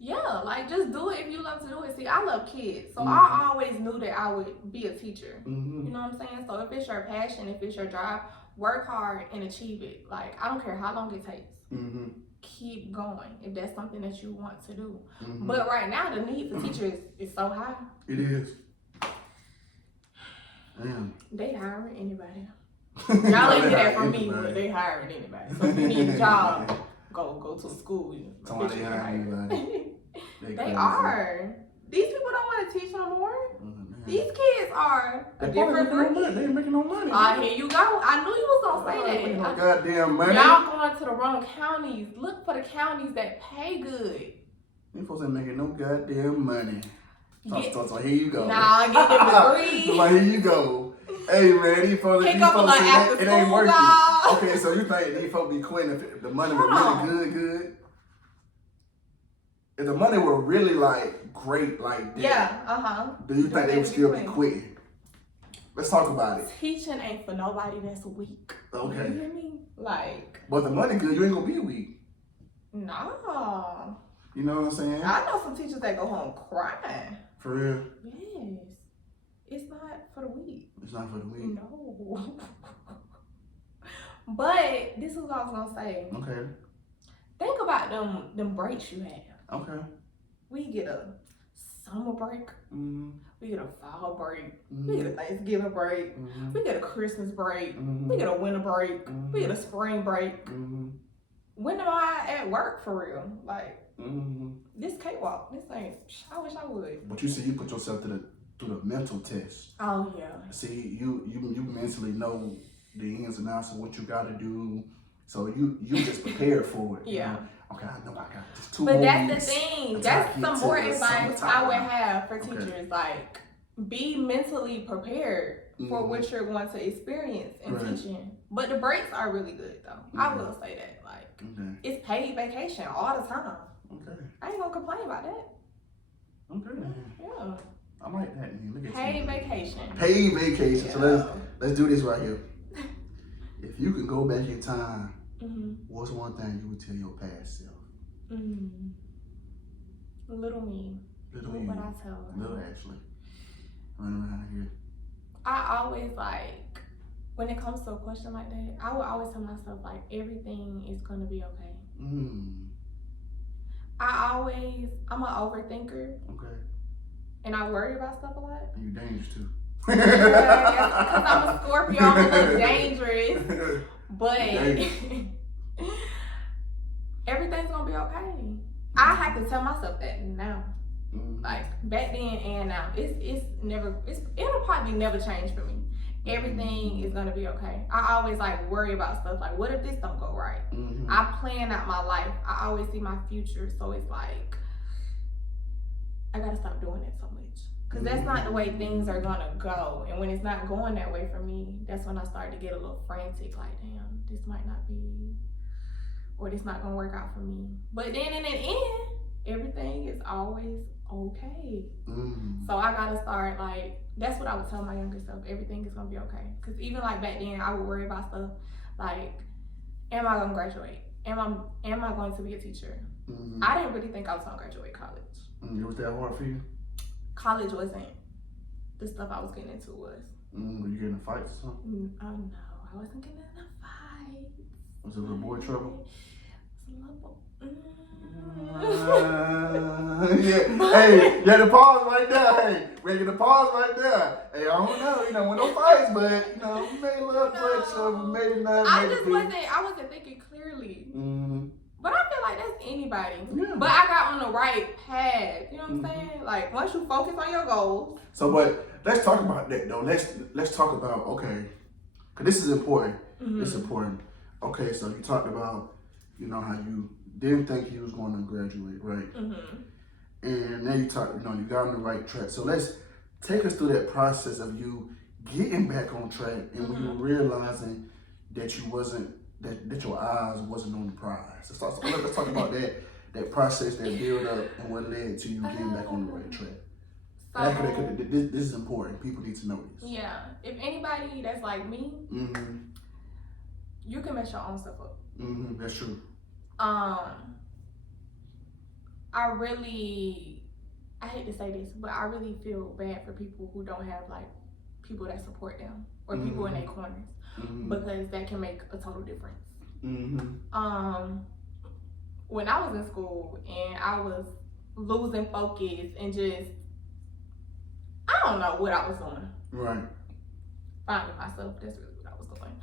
Yeah, like just do it if you love to do it. See, I love kids, so I always knew that I would be a teacher. You know what I'm saying? So if it's your passion, if it's your drive, work hard and achieve it. Like, I don't care how long it takes. Keep going if that's something that you want to do. But right now, the need for teachers is so high. It is. Damn. They hiring anybody. Y'all ain't get that from me, but they hiring anybody. So if you need a job, go to school. Somebody hiring anybody. They are. These people don't want to teach no more. These kids are a different breed. They ain't making no money. Here you go. I knew you was gonna say that. Ain't no goddamn money. Y'all going to the wrong counties. Look for the counties that pay good. These folks ain't making no goddamn money. So here you go. Nah, get them degrees. Like, here you go. Hey man, these folks say that it ain't worth it. Okay, so you think these folks be quitting if the money were really good? If the money were really like great like that, yeah, do you think they would still be quitting? Let's talk about it. Teaching ain't for nobody that's weak. Okay. You hear me? Like. But the money good, you ain't gonna be weak. Nah. You know what I'm saying? I know some teachers that go home crying. For real? Yes. It's not for the weak. It's not for the weak? No. But this is what I was gonna say. Okay. Think about them breaks you have. Okay. We get a summer break. Mm-hmm. We get a fall break. Mm-hmm. We get a Thanksgiving break. Mm-hmm. We get a Christmas break. Mm-hmm. We get a winter break. Mm-hmm. We get a spring break. Mm-hmm. When am I at work for real? Like, this cakewalk. This ain't. I wish I would. But you see, you put yourself through the mental test. Oh yeah. See, you mentally know the ins and outs of what you got to do, so you just prepared for it. Yeah. You know? Okay, I know I got just 2 But more that's weeks the thing. until That's I some get more to the advice I would summertime. have for teachers. Like, be mentally prepared for what you're going to experience in teaching. But the breaks are really good though. I will say that. Like, it's paid vacation all the time. Okay. I ain't gonna complain about that. Okay. Yeah. I like that. Look at Paid vacation. Paid vacation. Yeah. So let's do this right here. If you can go back in time, what's one thing you would tell your past self? Little me. Little me. What I tell her. Little Ashley. Running around here. I always like, when it comes to a question like that, I would always tell myself like, everything is gonna be okay. I'm an overthinker. Okay. And I worry about stuff a lot. And you're dangerous too. Yeah, because I'm a Scorpio, I'm a little dangerous. But everything's gonna be okay. I have to tell myself that now. Like back then and now. It'll probably never change for me. Everything is gonna be okay. I always like worry about stuff like, what if this don't go right? I plan out my life. I always see my future. So it's like, I gotta stop doing it so much. Cause that's not the way things are gonna go. And when it's not going that way for me, that's when I start to get a little frantic. Like, damn, this might not be, or this not gonna work out for me. But then in the end, everything is always okay. So I gotta start like, that's what I would tell my younger self. Everything is gonna be okay. Cause even like back then, I would worry about stuff like, am I gonna graduate? Am I going to be a teacher? I didn't really think I was gonna graduate college. It was that hard for you? College wasn't the stuff I was getting into was. Were you getting in fights or something? Oh no, I wasn't getting in a fight. Was it a little boy trouble? It was a little yeah. Hey, you had to pause right there. Hey, we get the pause right there. Hey, I don't know, with no fights, but we made a little pressure, maybe not. I wasn't thinking clearly. But I feel like that's anybody. Yeah. But I got on the right path. You know what I'm saying? Like once you focus on your goals. So, but let's talk about that though. Let's talk about because this is important. It's important. Okay, so you talked about how you didn't think you was going to graduate, right? And now you talk, you got on the right track. So let's take us through that process of you getting back on track and when you were realizing that you wasn't. That your eyes wasn't on the prize. Let's talk about that process, that build up, and what led to you getting back on the right track. So, this is important. People need to know this. Yeah. If anybody that's like me, you can mess your own stuff up. That's true. I hate to say this, but I really feel bad for people who don't have like people that support them or people in their corners. Because that can make a total difference. When I was in school and I was losing focus and just, I don't know what I was doing. Right. Finding myself, that's really what I was doing.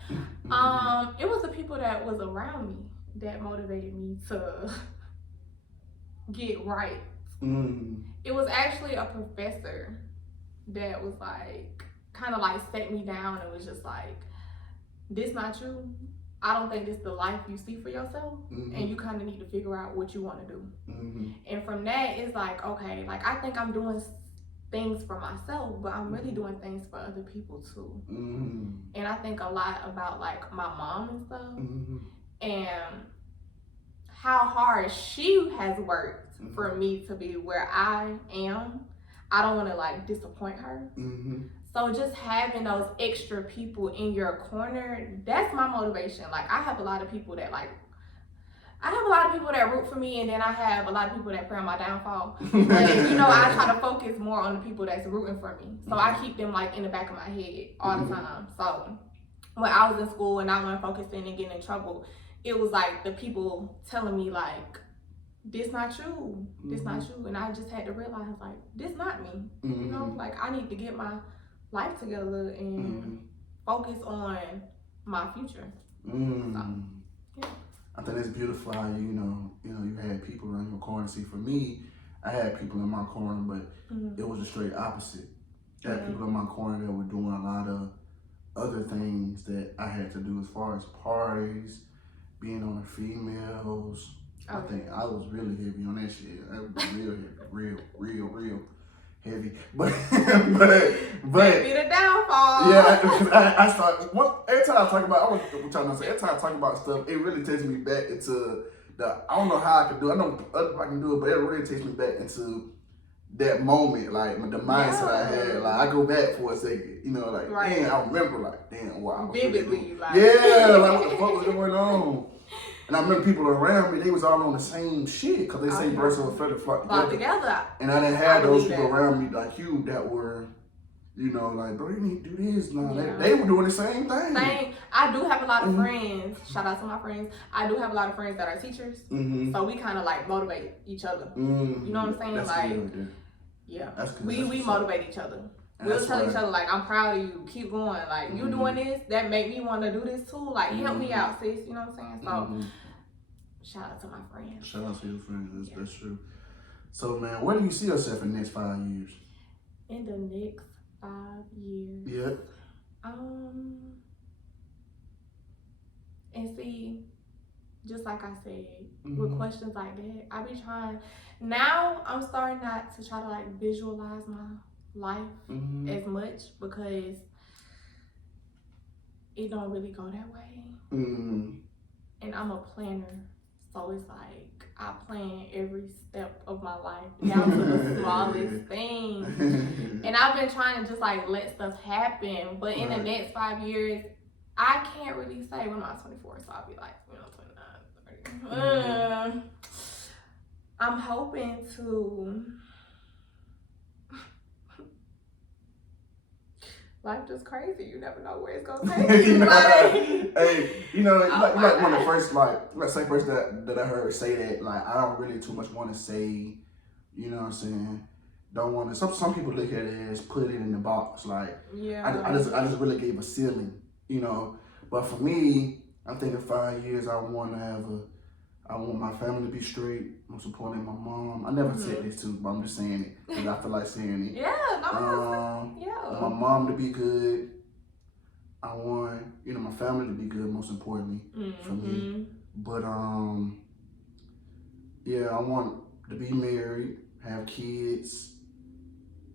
It was the people that was around me that motivated me to get right. It was actually a professor that was like kind of like set me down and was just like, this not you. I don't think this is the life you see for yourself, and you kind of need to figure out what you want to do. And from that, it's like, okay, like I think I'm doing things for myself, but I'm really doing things for other people too. And I think a lot about like my mom and stuff, and how hard she has worked for me to be where I am. I don't want to like disappoint her. So just having those extra people in your corner, that's my motivation. Like I have a lot of people that root for me, and then I have a lot of people that pray on my downfall. But you know, I try to focus more on the people that's rooting for me. So I keep them like in the back of my head all the time. So when I was in school and I wasn't focusing and getting in trouble, it was like the people telling me like, this not you, this not you. And I just had to realize like, this not me. You know, like I need to get my life together and focus on my future. So, yeah. I think it's beautiful how you had people around your corner. See, for me, I had people in my corner, but it was a straight opposite. I had people in my corner that were doing a lot of other things that I had to do as far as parties, being on the females. I think I was really heavy on that shit. I was real heavy, real heavy. But maybe the downfall. Yeah, because I started. Every time I talk about, every time I talk about stuff, it really takes me back into I don't know how I can do it. I know I can do it, but it really takes me back into that moment, like the mindset I had. Like I go back for a second, like damn, I remember like damn, wow, vividly, like like what the fuck was going on. And I remember people around me, they was all on the same shit, because they say birds of a feather flock together. And I didn't have those people around me like you that were, like, bro, you need to do this. No, they were doing the same thing. I do have a lot of friends. Shout out to my friends. I do have a lot of friends that are teachers. So we kind of like motivate each other. You know what I'm saying? That's like, good, yeah. That's good. We motivate each other. We'll tell each other, like, I'm proud of you. Keep going. Like, you doing this, that make me want to do this too. Like, help me out, sis. You know what I'm saying? So, shout out to my friends. Shout out to your friends. That's true. So, man, where do you see yourself in the next 5 years? In the next 5 years? Yeah. And see, just like I said, with questions like that, I be trying. Now, I'm starting not to try to, like, visualize my life as much, because it don't really go that way. And I'm a planner, so it's like I plan every step of my life down to the smallest thing. And I've been trying to just like let stuff happen, but in the next 5 years, I can't really say when I'm 24, so I'll be like 29, 30. I'm hoping to. Life just crazy. You never know where it's gonna take you. Hey, you like one of the first same person that I heard say that. Like, I don't really too much want to say. You know what I'm saying? Don't want to. Some people look at it as put it in the box. Like, I just really gave a ceiling. But for me, I'm thinking 5 years. I want my family to be straight. I'm supporting my mom. I never said this too, but I'm just saying it because I feel like saying it. My mom to be good. I want, my family to be good, most importantly for me. But I want to be married, have kids,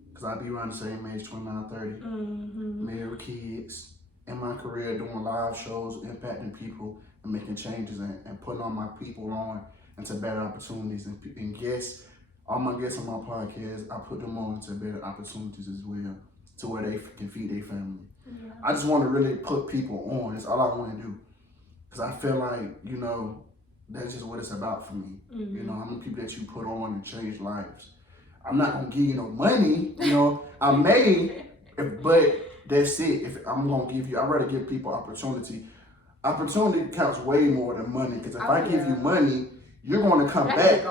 because I'll be around the same age, 29, 30. Married with kids, in my career, doing live shows, impacting people, and making changes and putting all my people on into better opportunities. And guests, all my guests on my podcast, I put them on into better opportunities as well, to where they can feed their family. I just want to really put people on. That's all I want to do. Because I feel like, that's just what it's about for me. How many people that you put on and change lives. I'm not going to give you no money, I may, but that's it. If I'm going to give you, I'd rather give people opportunity. Opportunity counts way more than money, because if I give you money, you're going to come back.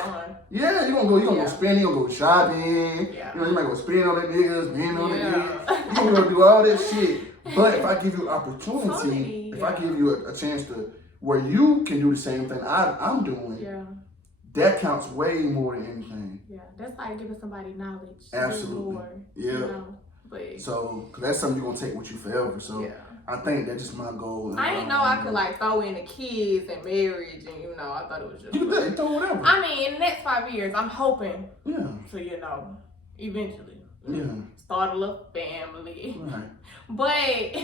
Yeah, you're going to go spend, you're going to go shopping. You might go spend on the niggas, spend on the niggas. You're going to do all that shit. But if I give you opportunity, if I give you a chance to where you can do the same thing I'm doing, that counts way more than anything. Yeah, that's like giving somebody knowledge. Absolutely. More, But so, cause that's something you're gonna take with you forever. So yeah. I think that's just my goal. I didn't know I could like throw in the kids and marriage, and I thought it was just. You can throw whatever. I mean, in the next 5 years, I'm hoping. Yeah. To eventually. Yeah. Start a little family. Right. But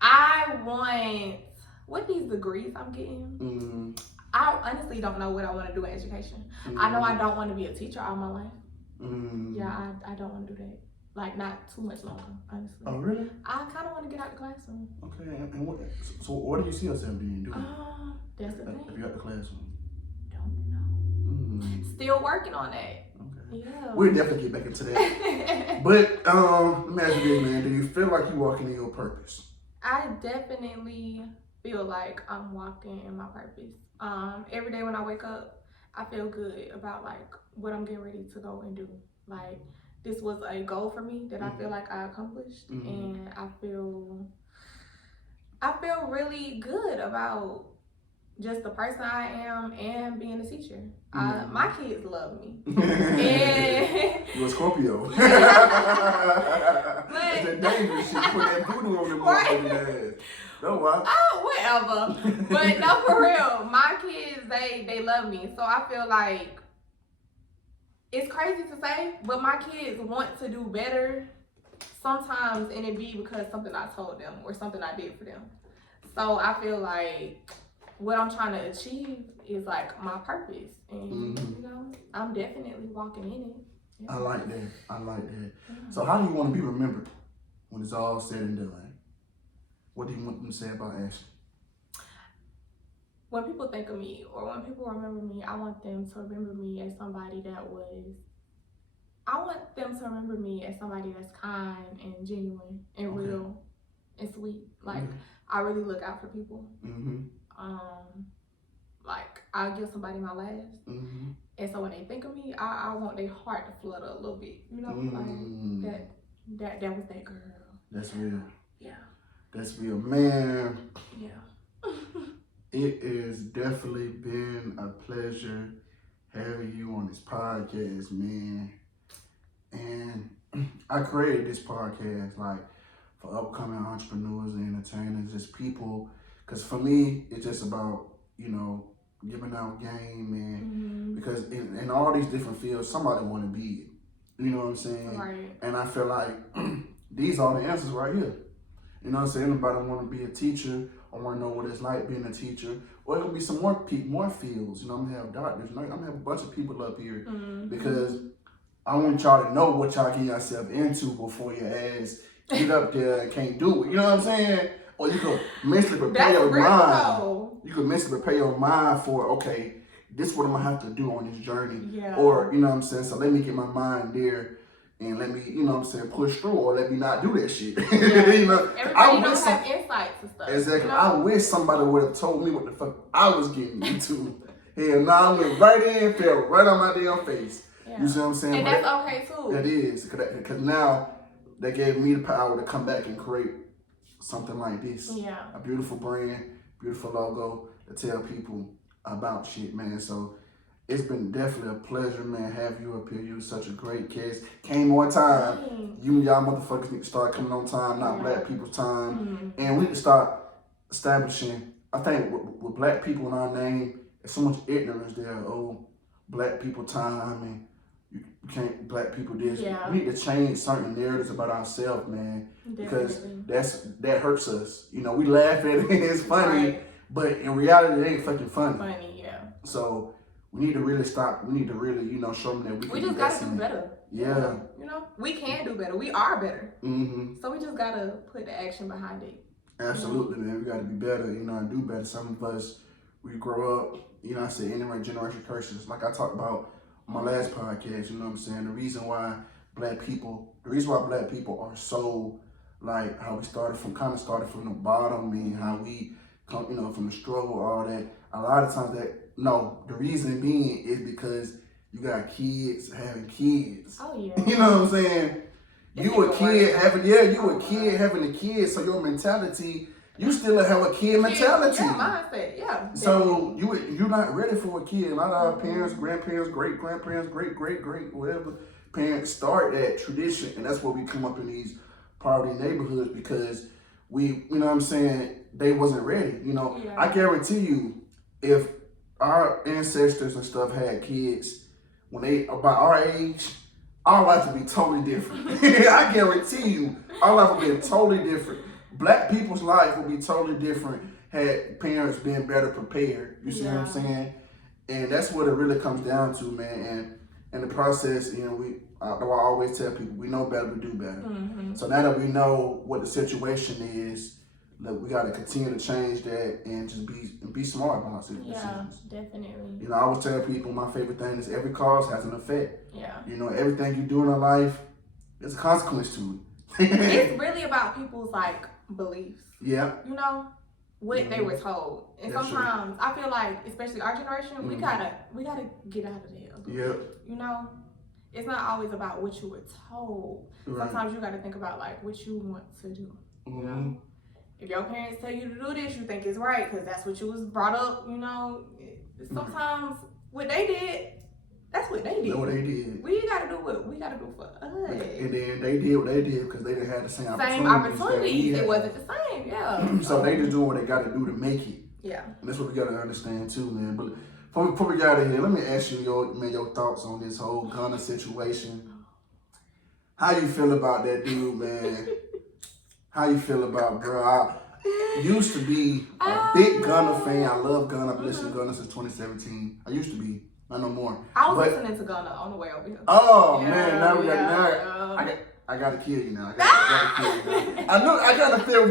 I want with these degrees I'm getting. Mm-hmm. I honestly don't know what I want to do in education. Mm-hmm. I know I don't want to be a teacher all my life. Mm-hmm. Yeah, I don't want to do that. Like, not too much longer, honestly. Oh, really? I kind of want to get out the classroom. Okay, and what do you see yourself doing? That's the thing. If you're at the classroom? Don't know. Mm-hmm. Still working on that. Okay. Yeah. We'll definitely get back into that. But, let me ask you this, man. Do you feel like you're walking in your purpose? I definitely feel like I'm walking in my purpose. Every day when I wake up, I feel good about, like, what I'm getting ready to go and do. Like, this was a goal for me that I feel like I accomplished, and I feel really good about just the person I am and being a teacher. My kids love me. And you're a Scorpio. But, that's that dangerous shit. Put that voodoo on them motherfucking ass. No, why? Oh, whatever. But no, for real, my kids, they love me. So I feel like, it's crazy to say, but my kids want to do better sometimes, and it be because something I told them or something I did for them. So I feel like what I'm trying to achieve is like my purpose, and I'm definitely walking in it. Yeah. I like that. Yeah. So how do you want to be remembered when it's all said and done? What do you want them to say about Ashley? When people think of me, or when people remember me, I want them to remember me as somebody that's kind and genuine and real and sweet. Like, I really look out for people. Like, I'll give somebody my last. And so when they think of me, I want their heart to flutter a little bit. Like, that was that girl. That's real. Yeah. That's real. Man. Yeah. It has definitely been a pleasure having you on this podcast, man. And I created this podcast like for upcoming entrepreneurs and entertainers, just people, because for me, it's just about, giving out game, man. Because in all these different fields, somebody want to be it. You know what I'm saying? Right. And I feel like these are the answers right here. You know what I'm saying? Anybody want to be a teacher, I want to know what it's like being a teacher. Or it'll be some more fields. I'm going to have doctors. I'm going to have a bunch of people up here because I want y'all to know what y'all get yourself into before your ass get up there and can't do it. You know what I'm saying? Or you could mentally prepare your mind. You could mentally prepare your mind for, okay, this is what I'm going to have to do on this journey. Yeah. Or, you know what I'm saying? So let me get my mind there. And let me, push through, or let me not do that shit. Yeah. Everybody don't have insights and stuff. Exactly. I wish somebody would have told me what the fuck I was getting into. Hell no, I went right in, fell right on my damn face. Yeah. You see what I'm saying? And that's okay too. That is, because now they gave me the power to come back and create something like this. Yeah. A beautiful brand, beautiful logo to tell people about shit, man. So it's been definitely a pleasure, man, have you up here. You was such a great guest. Came on time. Thanks. You and y'all motherfuckers need to start coming on time, not black people's time. And we need to start establishing, I think with black people in our name, there's so much ignorance there. Oh, black people time, and you can't, black people this. Yeah. We need to change certain narratives about ourselves, man. Because that hurts us. We laugh at it, it's funny, but in reality, it ain't fucking funny. Funny, yeah. So we need to really stop. We need to really, show them that we can just gotta do better. Yeah. We can do better. We are better. So we just gotta put the action behind it. Absolutely, man. We gotta be better, and do better. Some of us, we grow up, I say anyway, generation curses. Like I talked about on my last podcast, you know what I'm saying? The reason why black people are so, like, how we started from the bottom, and how we come, from the struggle, all that. A lot of times the reason being is because you got kids having kids. Oh yeah. You know what I'm saying? You a kid having a kid, so your mentality You still have a kid mentality. Yeah, mindset. Yeah. So you're not ready for a kid. A lot of our parents, grandparents, great grandparents, great whatever parents start that tradition, and that's where we come up in these poverty neighborhoods because you know what I'm saying, they wasn't ready. You know, I guarantee you, if our ancestors and stuff had kids when they about our age, our life would be totally different. I guarantee you, our life would be totally different. Black people's life would be totally different had parents been better prepared. You see what I'm saying? And that's what it really comes down to, man. And the process, you know, I always tell people, we know better, we do better. Mm-hmm. So now that we know what the situation is, look, we got to continue to change that and just be smart about decisions. Yeah, definitely. You know, I always tell people my favorite thing is every cause has an effect. Yeah. You know, everything you do in life, there's a consequence to it. It's really about people's like beliefs. Yeah. You know, what they were told. And that's sometimes I feel like, especially our generation, we gotta get out of there. Yeah. You know, it's not always about what you were told. Right. Sometimes you gotta think about like what you want to do. You know? If your parents tell you to do this, you think it's right because that's what you was brought up, you know. Sometimes what they did, that's what they did. That's what they did. We gotta do what we gotta do for us. And then they did what they did because they didn't have the same opportunities. It wasn't the same, yeah. So they just doing what they gotta do to make it. Yeah. And that's what we gotta understand too, man. But before we get out of here, let me ask you your thoughts on this whole Gunna situation. How you feel about that dude, man? How you feel about, bro? I used to be a big Gunna fan. I love Gunna. I've listened to Gunna since 2017. I used to be. Not no more. I was listening to Gunna on the way over here. Oh man, now we got I gotta kill you now. I gotta kill you now. I gotta feel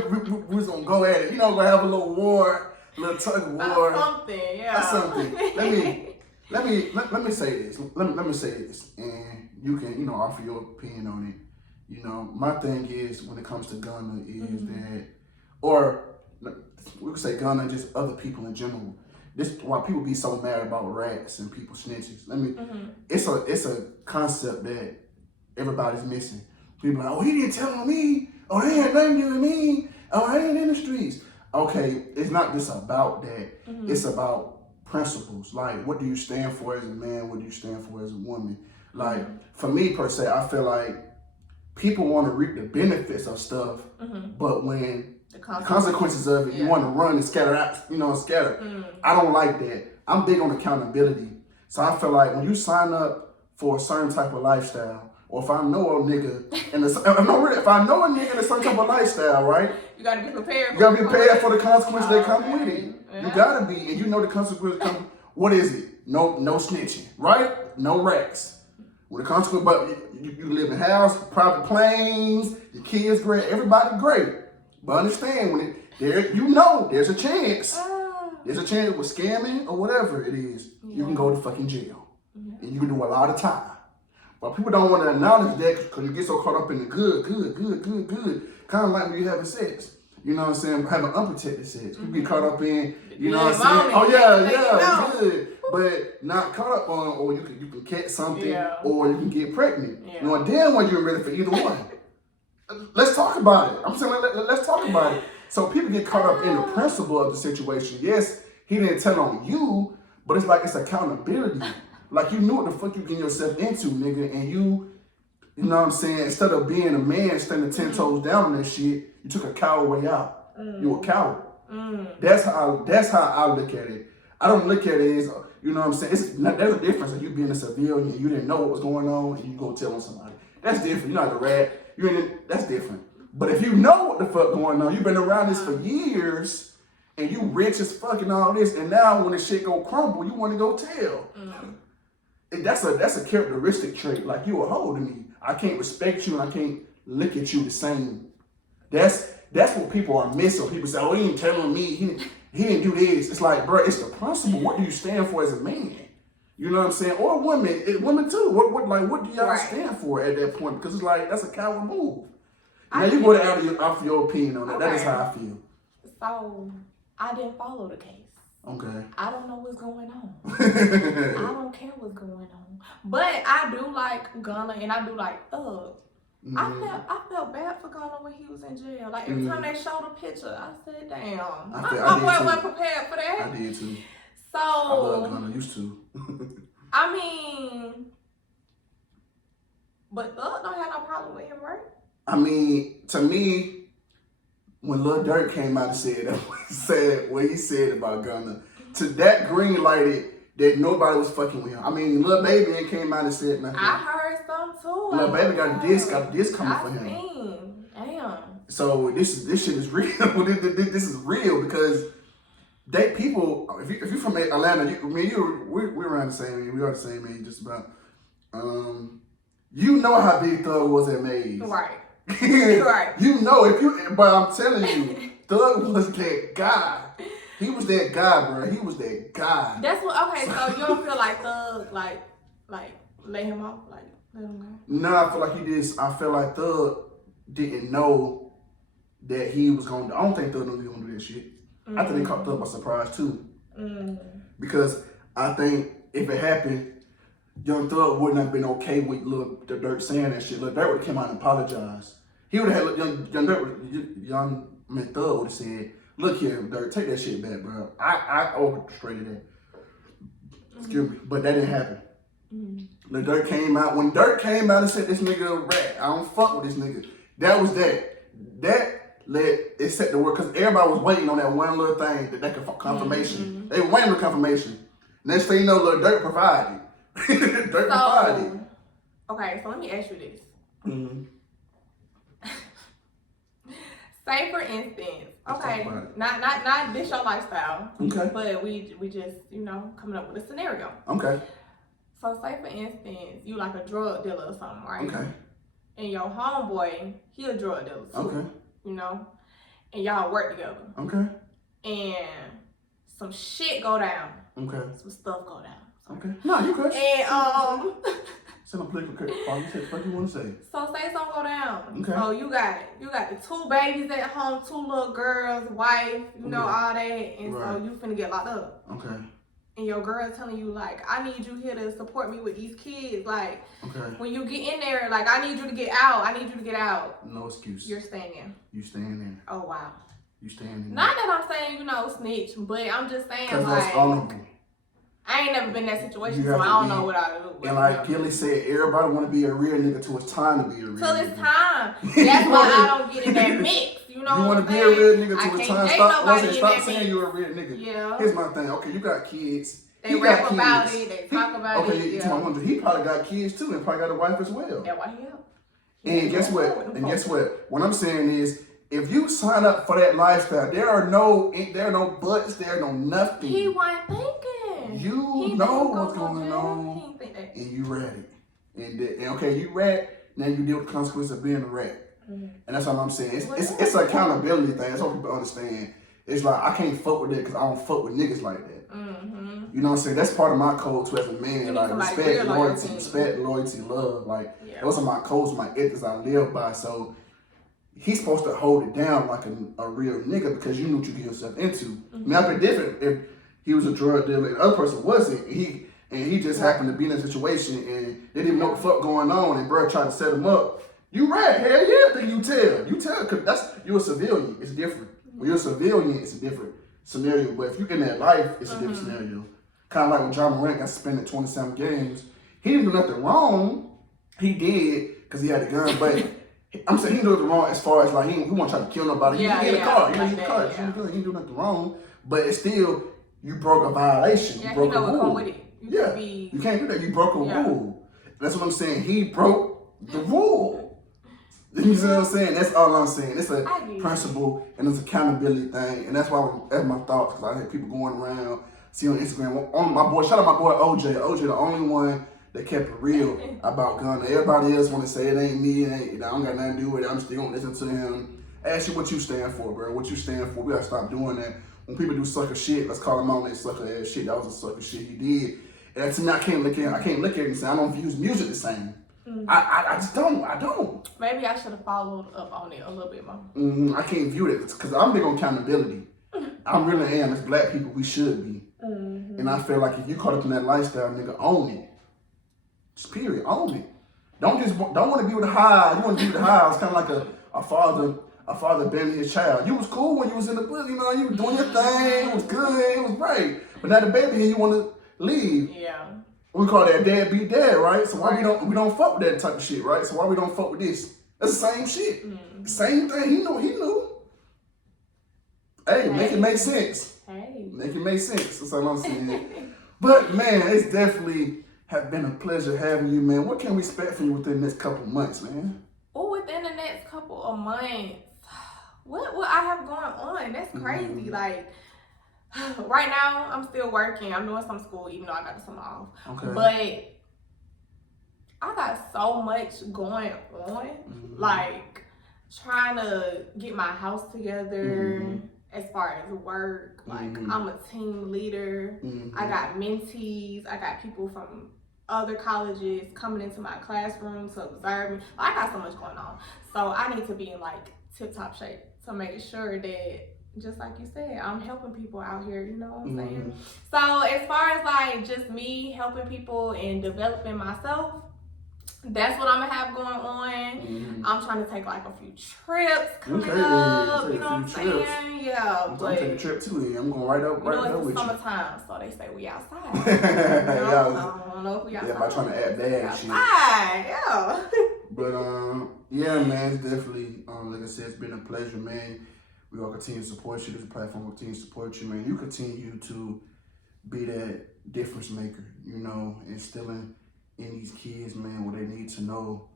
we was gonna go at it. You know, we're gonna have a little war, a little tug of war. Something, yeah. Something. Let me say this. Let me say this, and you can offer your opinion on it. You know, my thing is when it comes to Gunna is that, or we could say Gunna, just other people in general. This why people be so mad about rats and people snitches. It's a concept that everybody's missing. People are like, oh, he didn't tell on me. Oh, they had nothing to do with me. Oh, I ain't in the streets. Okay, it's not just about that. It's about principles. Like, what do you stand for as a man? What do you stand for as a woman? Like, for me per se, I feel like people want to reap the benefits of stuff, but when the consequences of it, you want to run and scatter out, scatter. I don't like that. I'm big on accountability. So I feel like when you sign up for a certain type of lifestyle, or if I know a nigga if I know a nigga in a certain type of lifestyle, right? You gotta be prepared. You gotta be prepared for the consequences that come with it. Yeah. You gotta be, and you know the consequences come. What is it? No snitching, right? No rats. With the consequence, but you live in house, private planes, your kids great, everybody great. But understand there's a chance. There's a chance with scamming or whatever it is, you can go to fucking jail. And you can do a lot of time. But people don't want to acknowledge that because you get so caught up in the good. Kind of like when you having sex. You know what I'm saying? Having unprotected sex. You get caught up in, you know what I'm saying? Oh yeah, it's good. But not caught up on, or you can catch something, or you can get pregnant. You know, damn well you're ready for either one. Let's talk about it. I'm saying let's talk about it. So people get caught up in the principle of the situation. Yes, he didn't tell on you, but it's like it's accountability. Like you knew what the fuck you getting yourself into, nigga, and you know what I'm saying? Instead of being a man standing 10 toes down on that shit, you took a coward way out. You a coward. That's how I look at it. I don't look at it as, you know what I'm saying? There's a difference if you being a civilian and you didn't know what was going on and you go tell on somebody. That's different. You're not a rat. That's different. But if you know what the fuck going on, you've been around this for years and you rich as fuck and all this, and now when the shit go crumble, you want to go tell. That's a characteristic trait. Like, you a hoe to me. I can't respect you and I can't look at you the same. That's what people are missing. People say, oh, he didn't tell on me. He didn't do this. It's like, bro, it's the principle. What do you stand for as a man? You know what I'm saying? Or women too. What do y'all stand for at that point? Because it's like, that's a coward move. Now you go to offer your opinion on that. Okay. That is how I feel. So I didn't follow the case. Okay. I don't know what's going on. I don't care what's going on. But I do like Gunna and I do like Thug. Mm-hmm. I felt bad for Gunna when he was in jail. Like every time they showed a picture, I said, "Damn, my boy wasn't prepared for that." I did too. So I love Gunna. Used to. I mean, but Thug don't have no problem with him, right? I mean, to me, when Lil Durk came out and said what he said about Gunna, to that green lighted that nobody was fucking with him. I mean, Lil Baby ain't came out and said nothing. I heard some too. Lil Baby got a disc coming for him. Damn. So this shit is real. This is real because people. If you from Atlanta, we're around the same age. We are the same age, just about. You know how big Thug was at Maze. Right. Right. You know but I'm telling you, Thug was that guy. He was that guy, bro. He was that guy. That's what. Okay, so you don't feel like Thug, like lay him off, like let him go? No, I feel like he did. I feel like Thug didn't know that he was going to. I don't think Thug knew he was going to do that shit. Mm-hmm. I think they caught Thug by surprise too. Mm-hmm. Because I think if it happened, Young Thug wouldn't have been okay with Lil Durk saying that shit. Lil Durk would have come out and apologized. He would have had Thug would have said, "Look here, Durk, take that shit back, bro. I orchestrated that." Excuse me, but that didn't happen. Mm-hmm. Lil Durk came out. When Durk came out and said, "This nigga a rat. I don't fuck with this nigga." That was that. That let it set the word because everybody was waiting on that one little thing that could confirmation. Mm-hmm. They were waiting for confirmation. Next thing you know, Lil Durk provided. Provided. Okay, so let me ask you this. Mm-hmm. Say for instance, okay, not this your lifestyle. Okay. But we just, coming up with a scenario. Okay. So say for instance, you like a drug dealer or something, right? Okay. And your homeboy, he a drug dealer too. Okay. And y'all work together. Okay. And some shit go down. Okay. Some stuff go down. Okay. No, you good. And say no political what you want to say. So say something go down. Okay. So you got the 2 babies at home, 2 little girls, wife, all that, and so you finna get locked up. Okay. And your girl telling you like, I need you here to support me with these kids. Like, okay. When you get in there, like, I need you to get out. I need you to get out. No excuse. You're staying there. You staying there. Oh wow. You staying there. Not that I'm saying snitch, but I'm just saying like. That's honorable. I ain't never been in that situation, so I don't know what I do. And like Gilly said, everybody want to be a real nigga till it's time to be a real nigga. Till it's time. That's why I don't get in that mix. You want to be a real nigga till it's time. Stop saying you're a real nigga. Yeah. Here's my thing. Okay, you got kids. They rap about it. They talk about it. Okay, he probably got kids too, and probably got a wife as well. That's why he helped. And guess what? What I'm saying is, if you sign up for that lifestyle, there are no buts, there are no nothing. He wasn't thinking. You know what's going on, and you ready. And okay, you rat. Now you deal with the consequences of being a rat. Mm-hmm. And that's all I'm saying. It's an accountability thing. That's what people understand. It's like I can't fuck with it because I don't fuck with niggas like that. Mm-hmm. You know what I'm saying? That's part of my code too as a man. Like respect, loyalty, love. Like those are my codes, my ethics I live by. So he's supposed to hold it down like a real nigga because you knew what you get yourself into. Mm-hmm. Now, it'd be different if he was a drug dealer and the other person wasn't. He just happened to be in a situation and they didn't know what the fuck going on and bro tried to set him up. You right, hell yeah, then you tell, cause you're a civilian, it's different. When you're a civilian, it's a different scenario. But if you're in that life, it's a different scenario. Kind of like when John Morant got suspended 27 games. He didn't do nothing wrong. He did because he had a gun, but I'm saying he didn't do nothing wrong as far as like he wasn't trying to kill nobody. He had a car. He didn't do nothing wrong. But it's still, you broke a violation. You broke a rule. You can't do that. You broke a rule. That's what I'm saying. He broke the rule. You see what I'm saying? That's all I'm saying. It's a principle and it's an accountability thing. And that's why that's my thoughts, because I had people going around, see on Instagram, shout out my boy OJ. OJ the only one that kept it real about Gunna. Everybody else want to say it ain't me, I don't got nothing to do with it. I'm still gonna listen to him. Ask you what you stand for, bro. What you stand for. We gotta stop doing that. When people do sucker shit, let's call him out that sucker ass shit. That was a sucker shit he did. And to me, I can't look at it and say I don't view his music the same. Mm-hmm. I just don't. I don't. Maybe I should have followed up on it a little bit more. I can't view it because I'm big on accountability. I really am. As black people, we should be. Mm-hmm. And I feel like if you caught up in that lifestyle, nigga, own it. Just period, own it. don't want to be with the high. You want to be with the high. It's kind of like a father abandoning his child. You was cool when you was in the book, you know, you was doing your thing, it was good, it was right. But now the baby here, you want to leave. Yeah. We call that deadbeat dad, right? So why we don't fuck with that type of shit, right? So why we don't fuck with this? That's the same shit. Mm-hmm. Same thing. He knew. Hey, make it make sense. Hey. Make it make sense. That's all I'm saying. But man, it's definitely have been a pleasure having you, man. What can we expect from you within the next couple months, man? Oh, within the next couple of months, what I have going on? That's crazy. Mm-hmm. Like, right now, I'm still working. I'm doing some school, even though I got some off. Okay. But I got so much going on. Mm-hmm. Like, trying to get my house together. Mm-hmm. As far as work, like I'm a team leader. Mm-hmm. I got mentees. I got people from other colleges coming into my classroom to observe me. I got so much going on. So I need to be in like tip-top shape to make sure that, just like you said, I'm helping people out here, you know what I'm saying? So as far as like just me helping people and developing myself, that's what I'm gonna have going on. I'm trying to take like a few trips coming up. You know what I'm saying? Yeah. I'm taking a trip too. I'm going right up with you. It's summertime, so they say we outside. I don't know if we outside. Yeah, by trying to add bad and shit. Yeah. But yeah, man, it's definitely like I said, it's been a pleasure, man. We all continue to support you. This platform will continue to support you, man. You continue to be that difference maker, you know, instilling in these kids, man, what they need to know.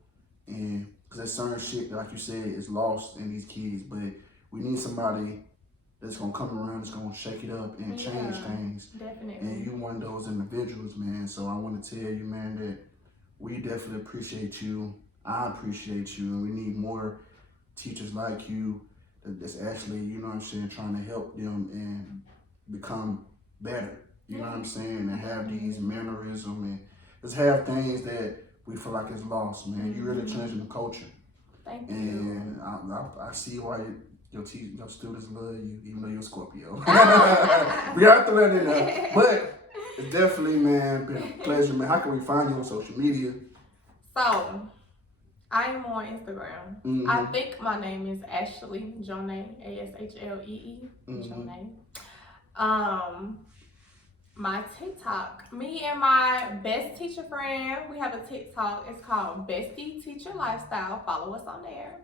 And because there's certain shit that, like you said, is lost in these kids, but we need somebody that's gonna come around, that's gonna shake it up and change things. Definitely. And you one of those individuals, man. So I want to tell you, man, that we definitely appreciate you. I appreciate you, and we need more teachers like you that's actually, you know what I'm saying, trying to help them and become better. You know what I'm saying? And have these mannerisms and just have things that we feel like is lost, man. You really changing the culture. Thank you. And I see why your students love you, even though you're a Scorpio. We have to let it know. But it's definitely, man, been a pleasure, man. How can we find you on social media? So, I am on Instagram. I think my name is ASHLEE, Jonay, ASHLEE, Jonay. My TikTok, me and my best teacher friend, we have a TikTok. It's called Bestie Teacher Lifestyle. Follow us on there.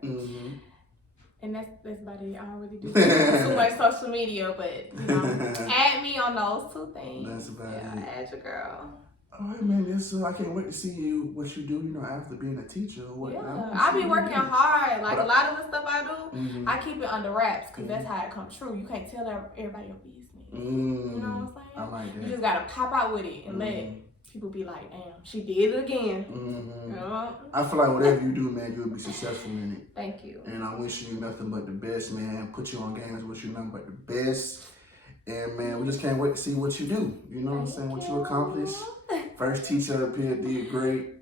And that's about it. I don't really do too much social media, but you know, add me on those two things. That's about it. Add your girl. All right, man. I can't wait to see what you do, you know, after being a teacher or whatnot. Yeah, I be working hard. Like a lot of the stuff I do, I keep it under wraps because that's how it comes true. You can't tell everybody your business. You know what I'm saying? I like that. You just gotta pop out with it and let people be like, damn, she did it again. You know? I feel like whatever you do, man, you'll be successful in it. Thank you. And I wish you nothing but the best, man. Put you on games, wish you nothing but the best. And man, we just can't wait to see what you do. You know what I'm saying? What you accomplish. First teacher up here did great.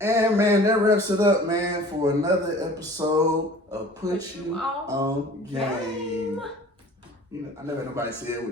And man, that wraps it up, man, for another episode of Put You On Game. You know, I never had nobody say it with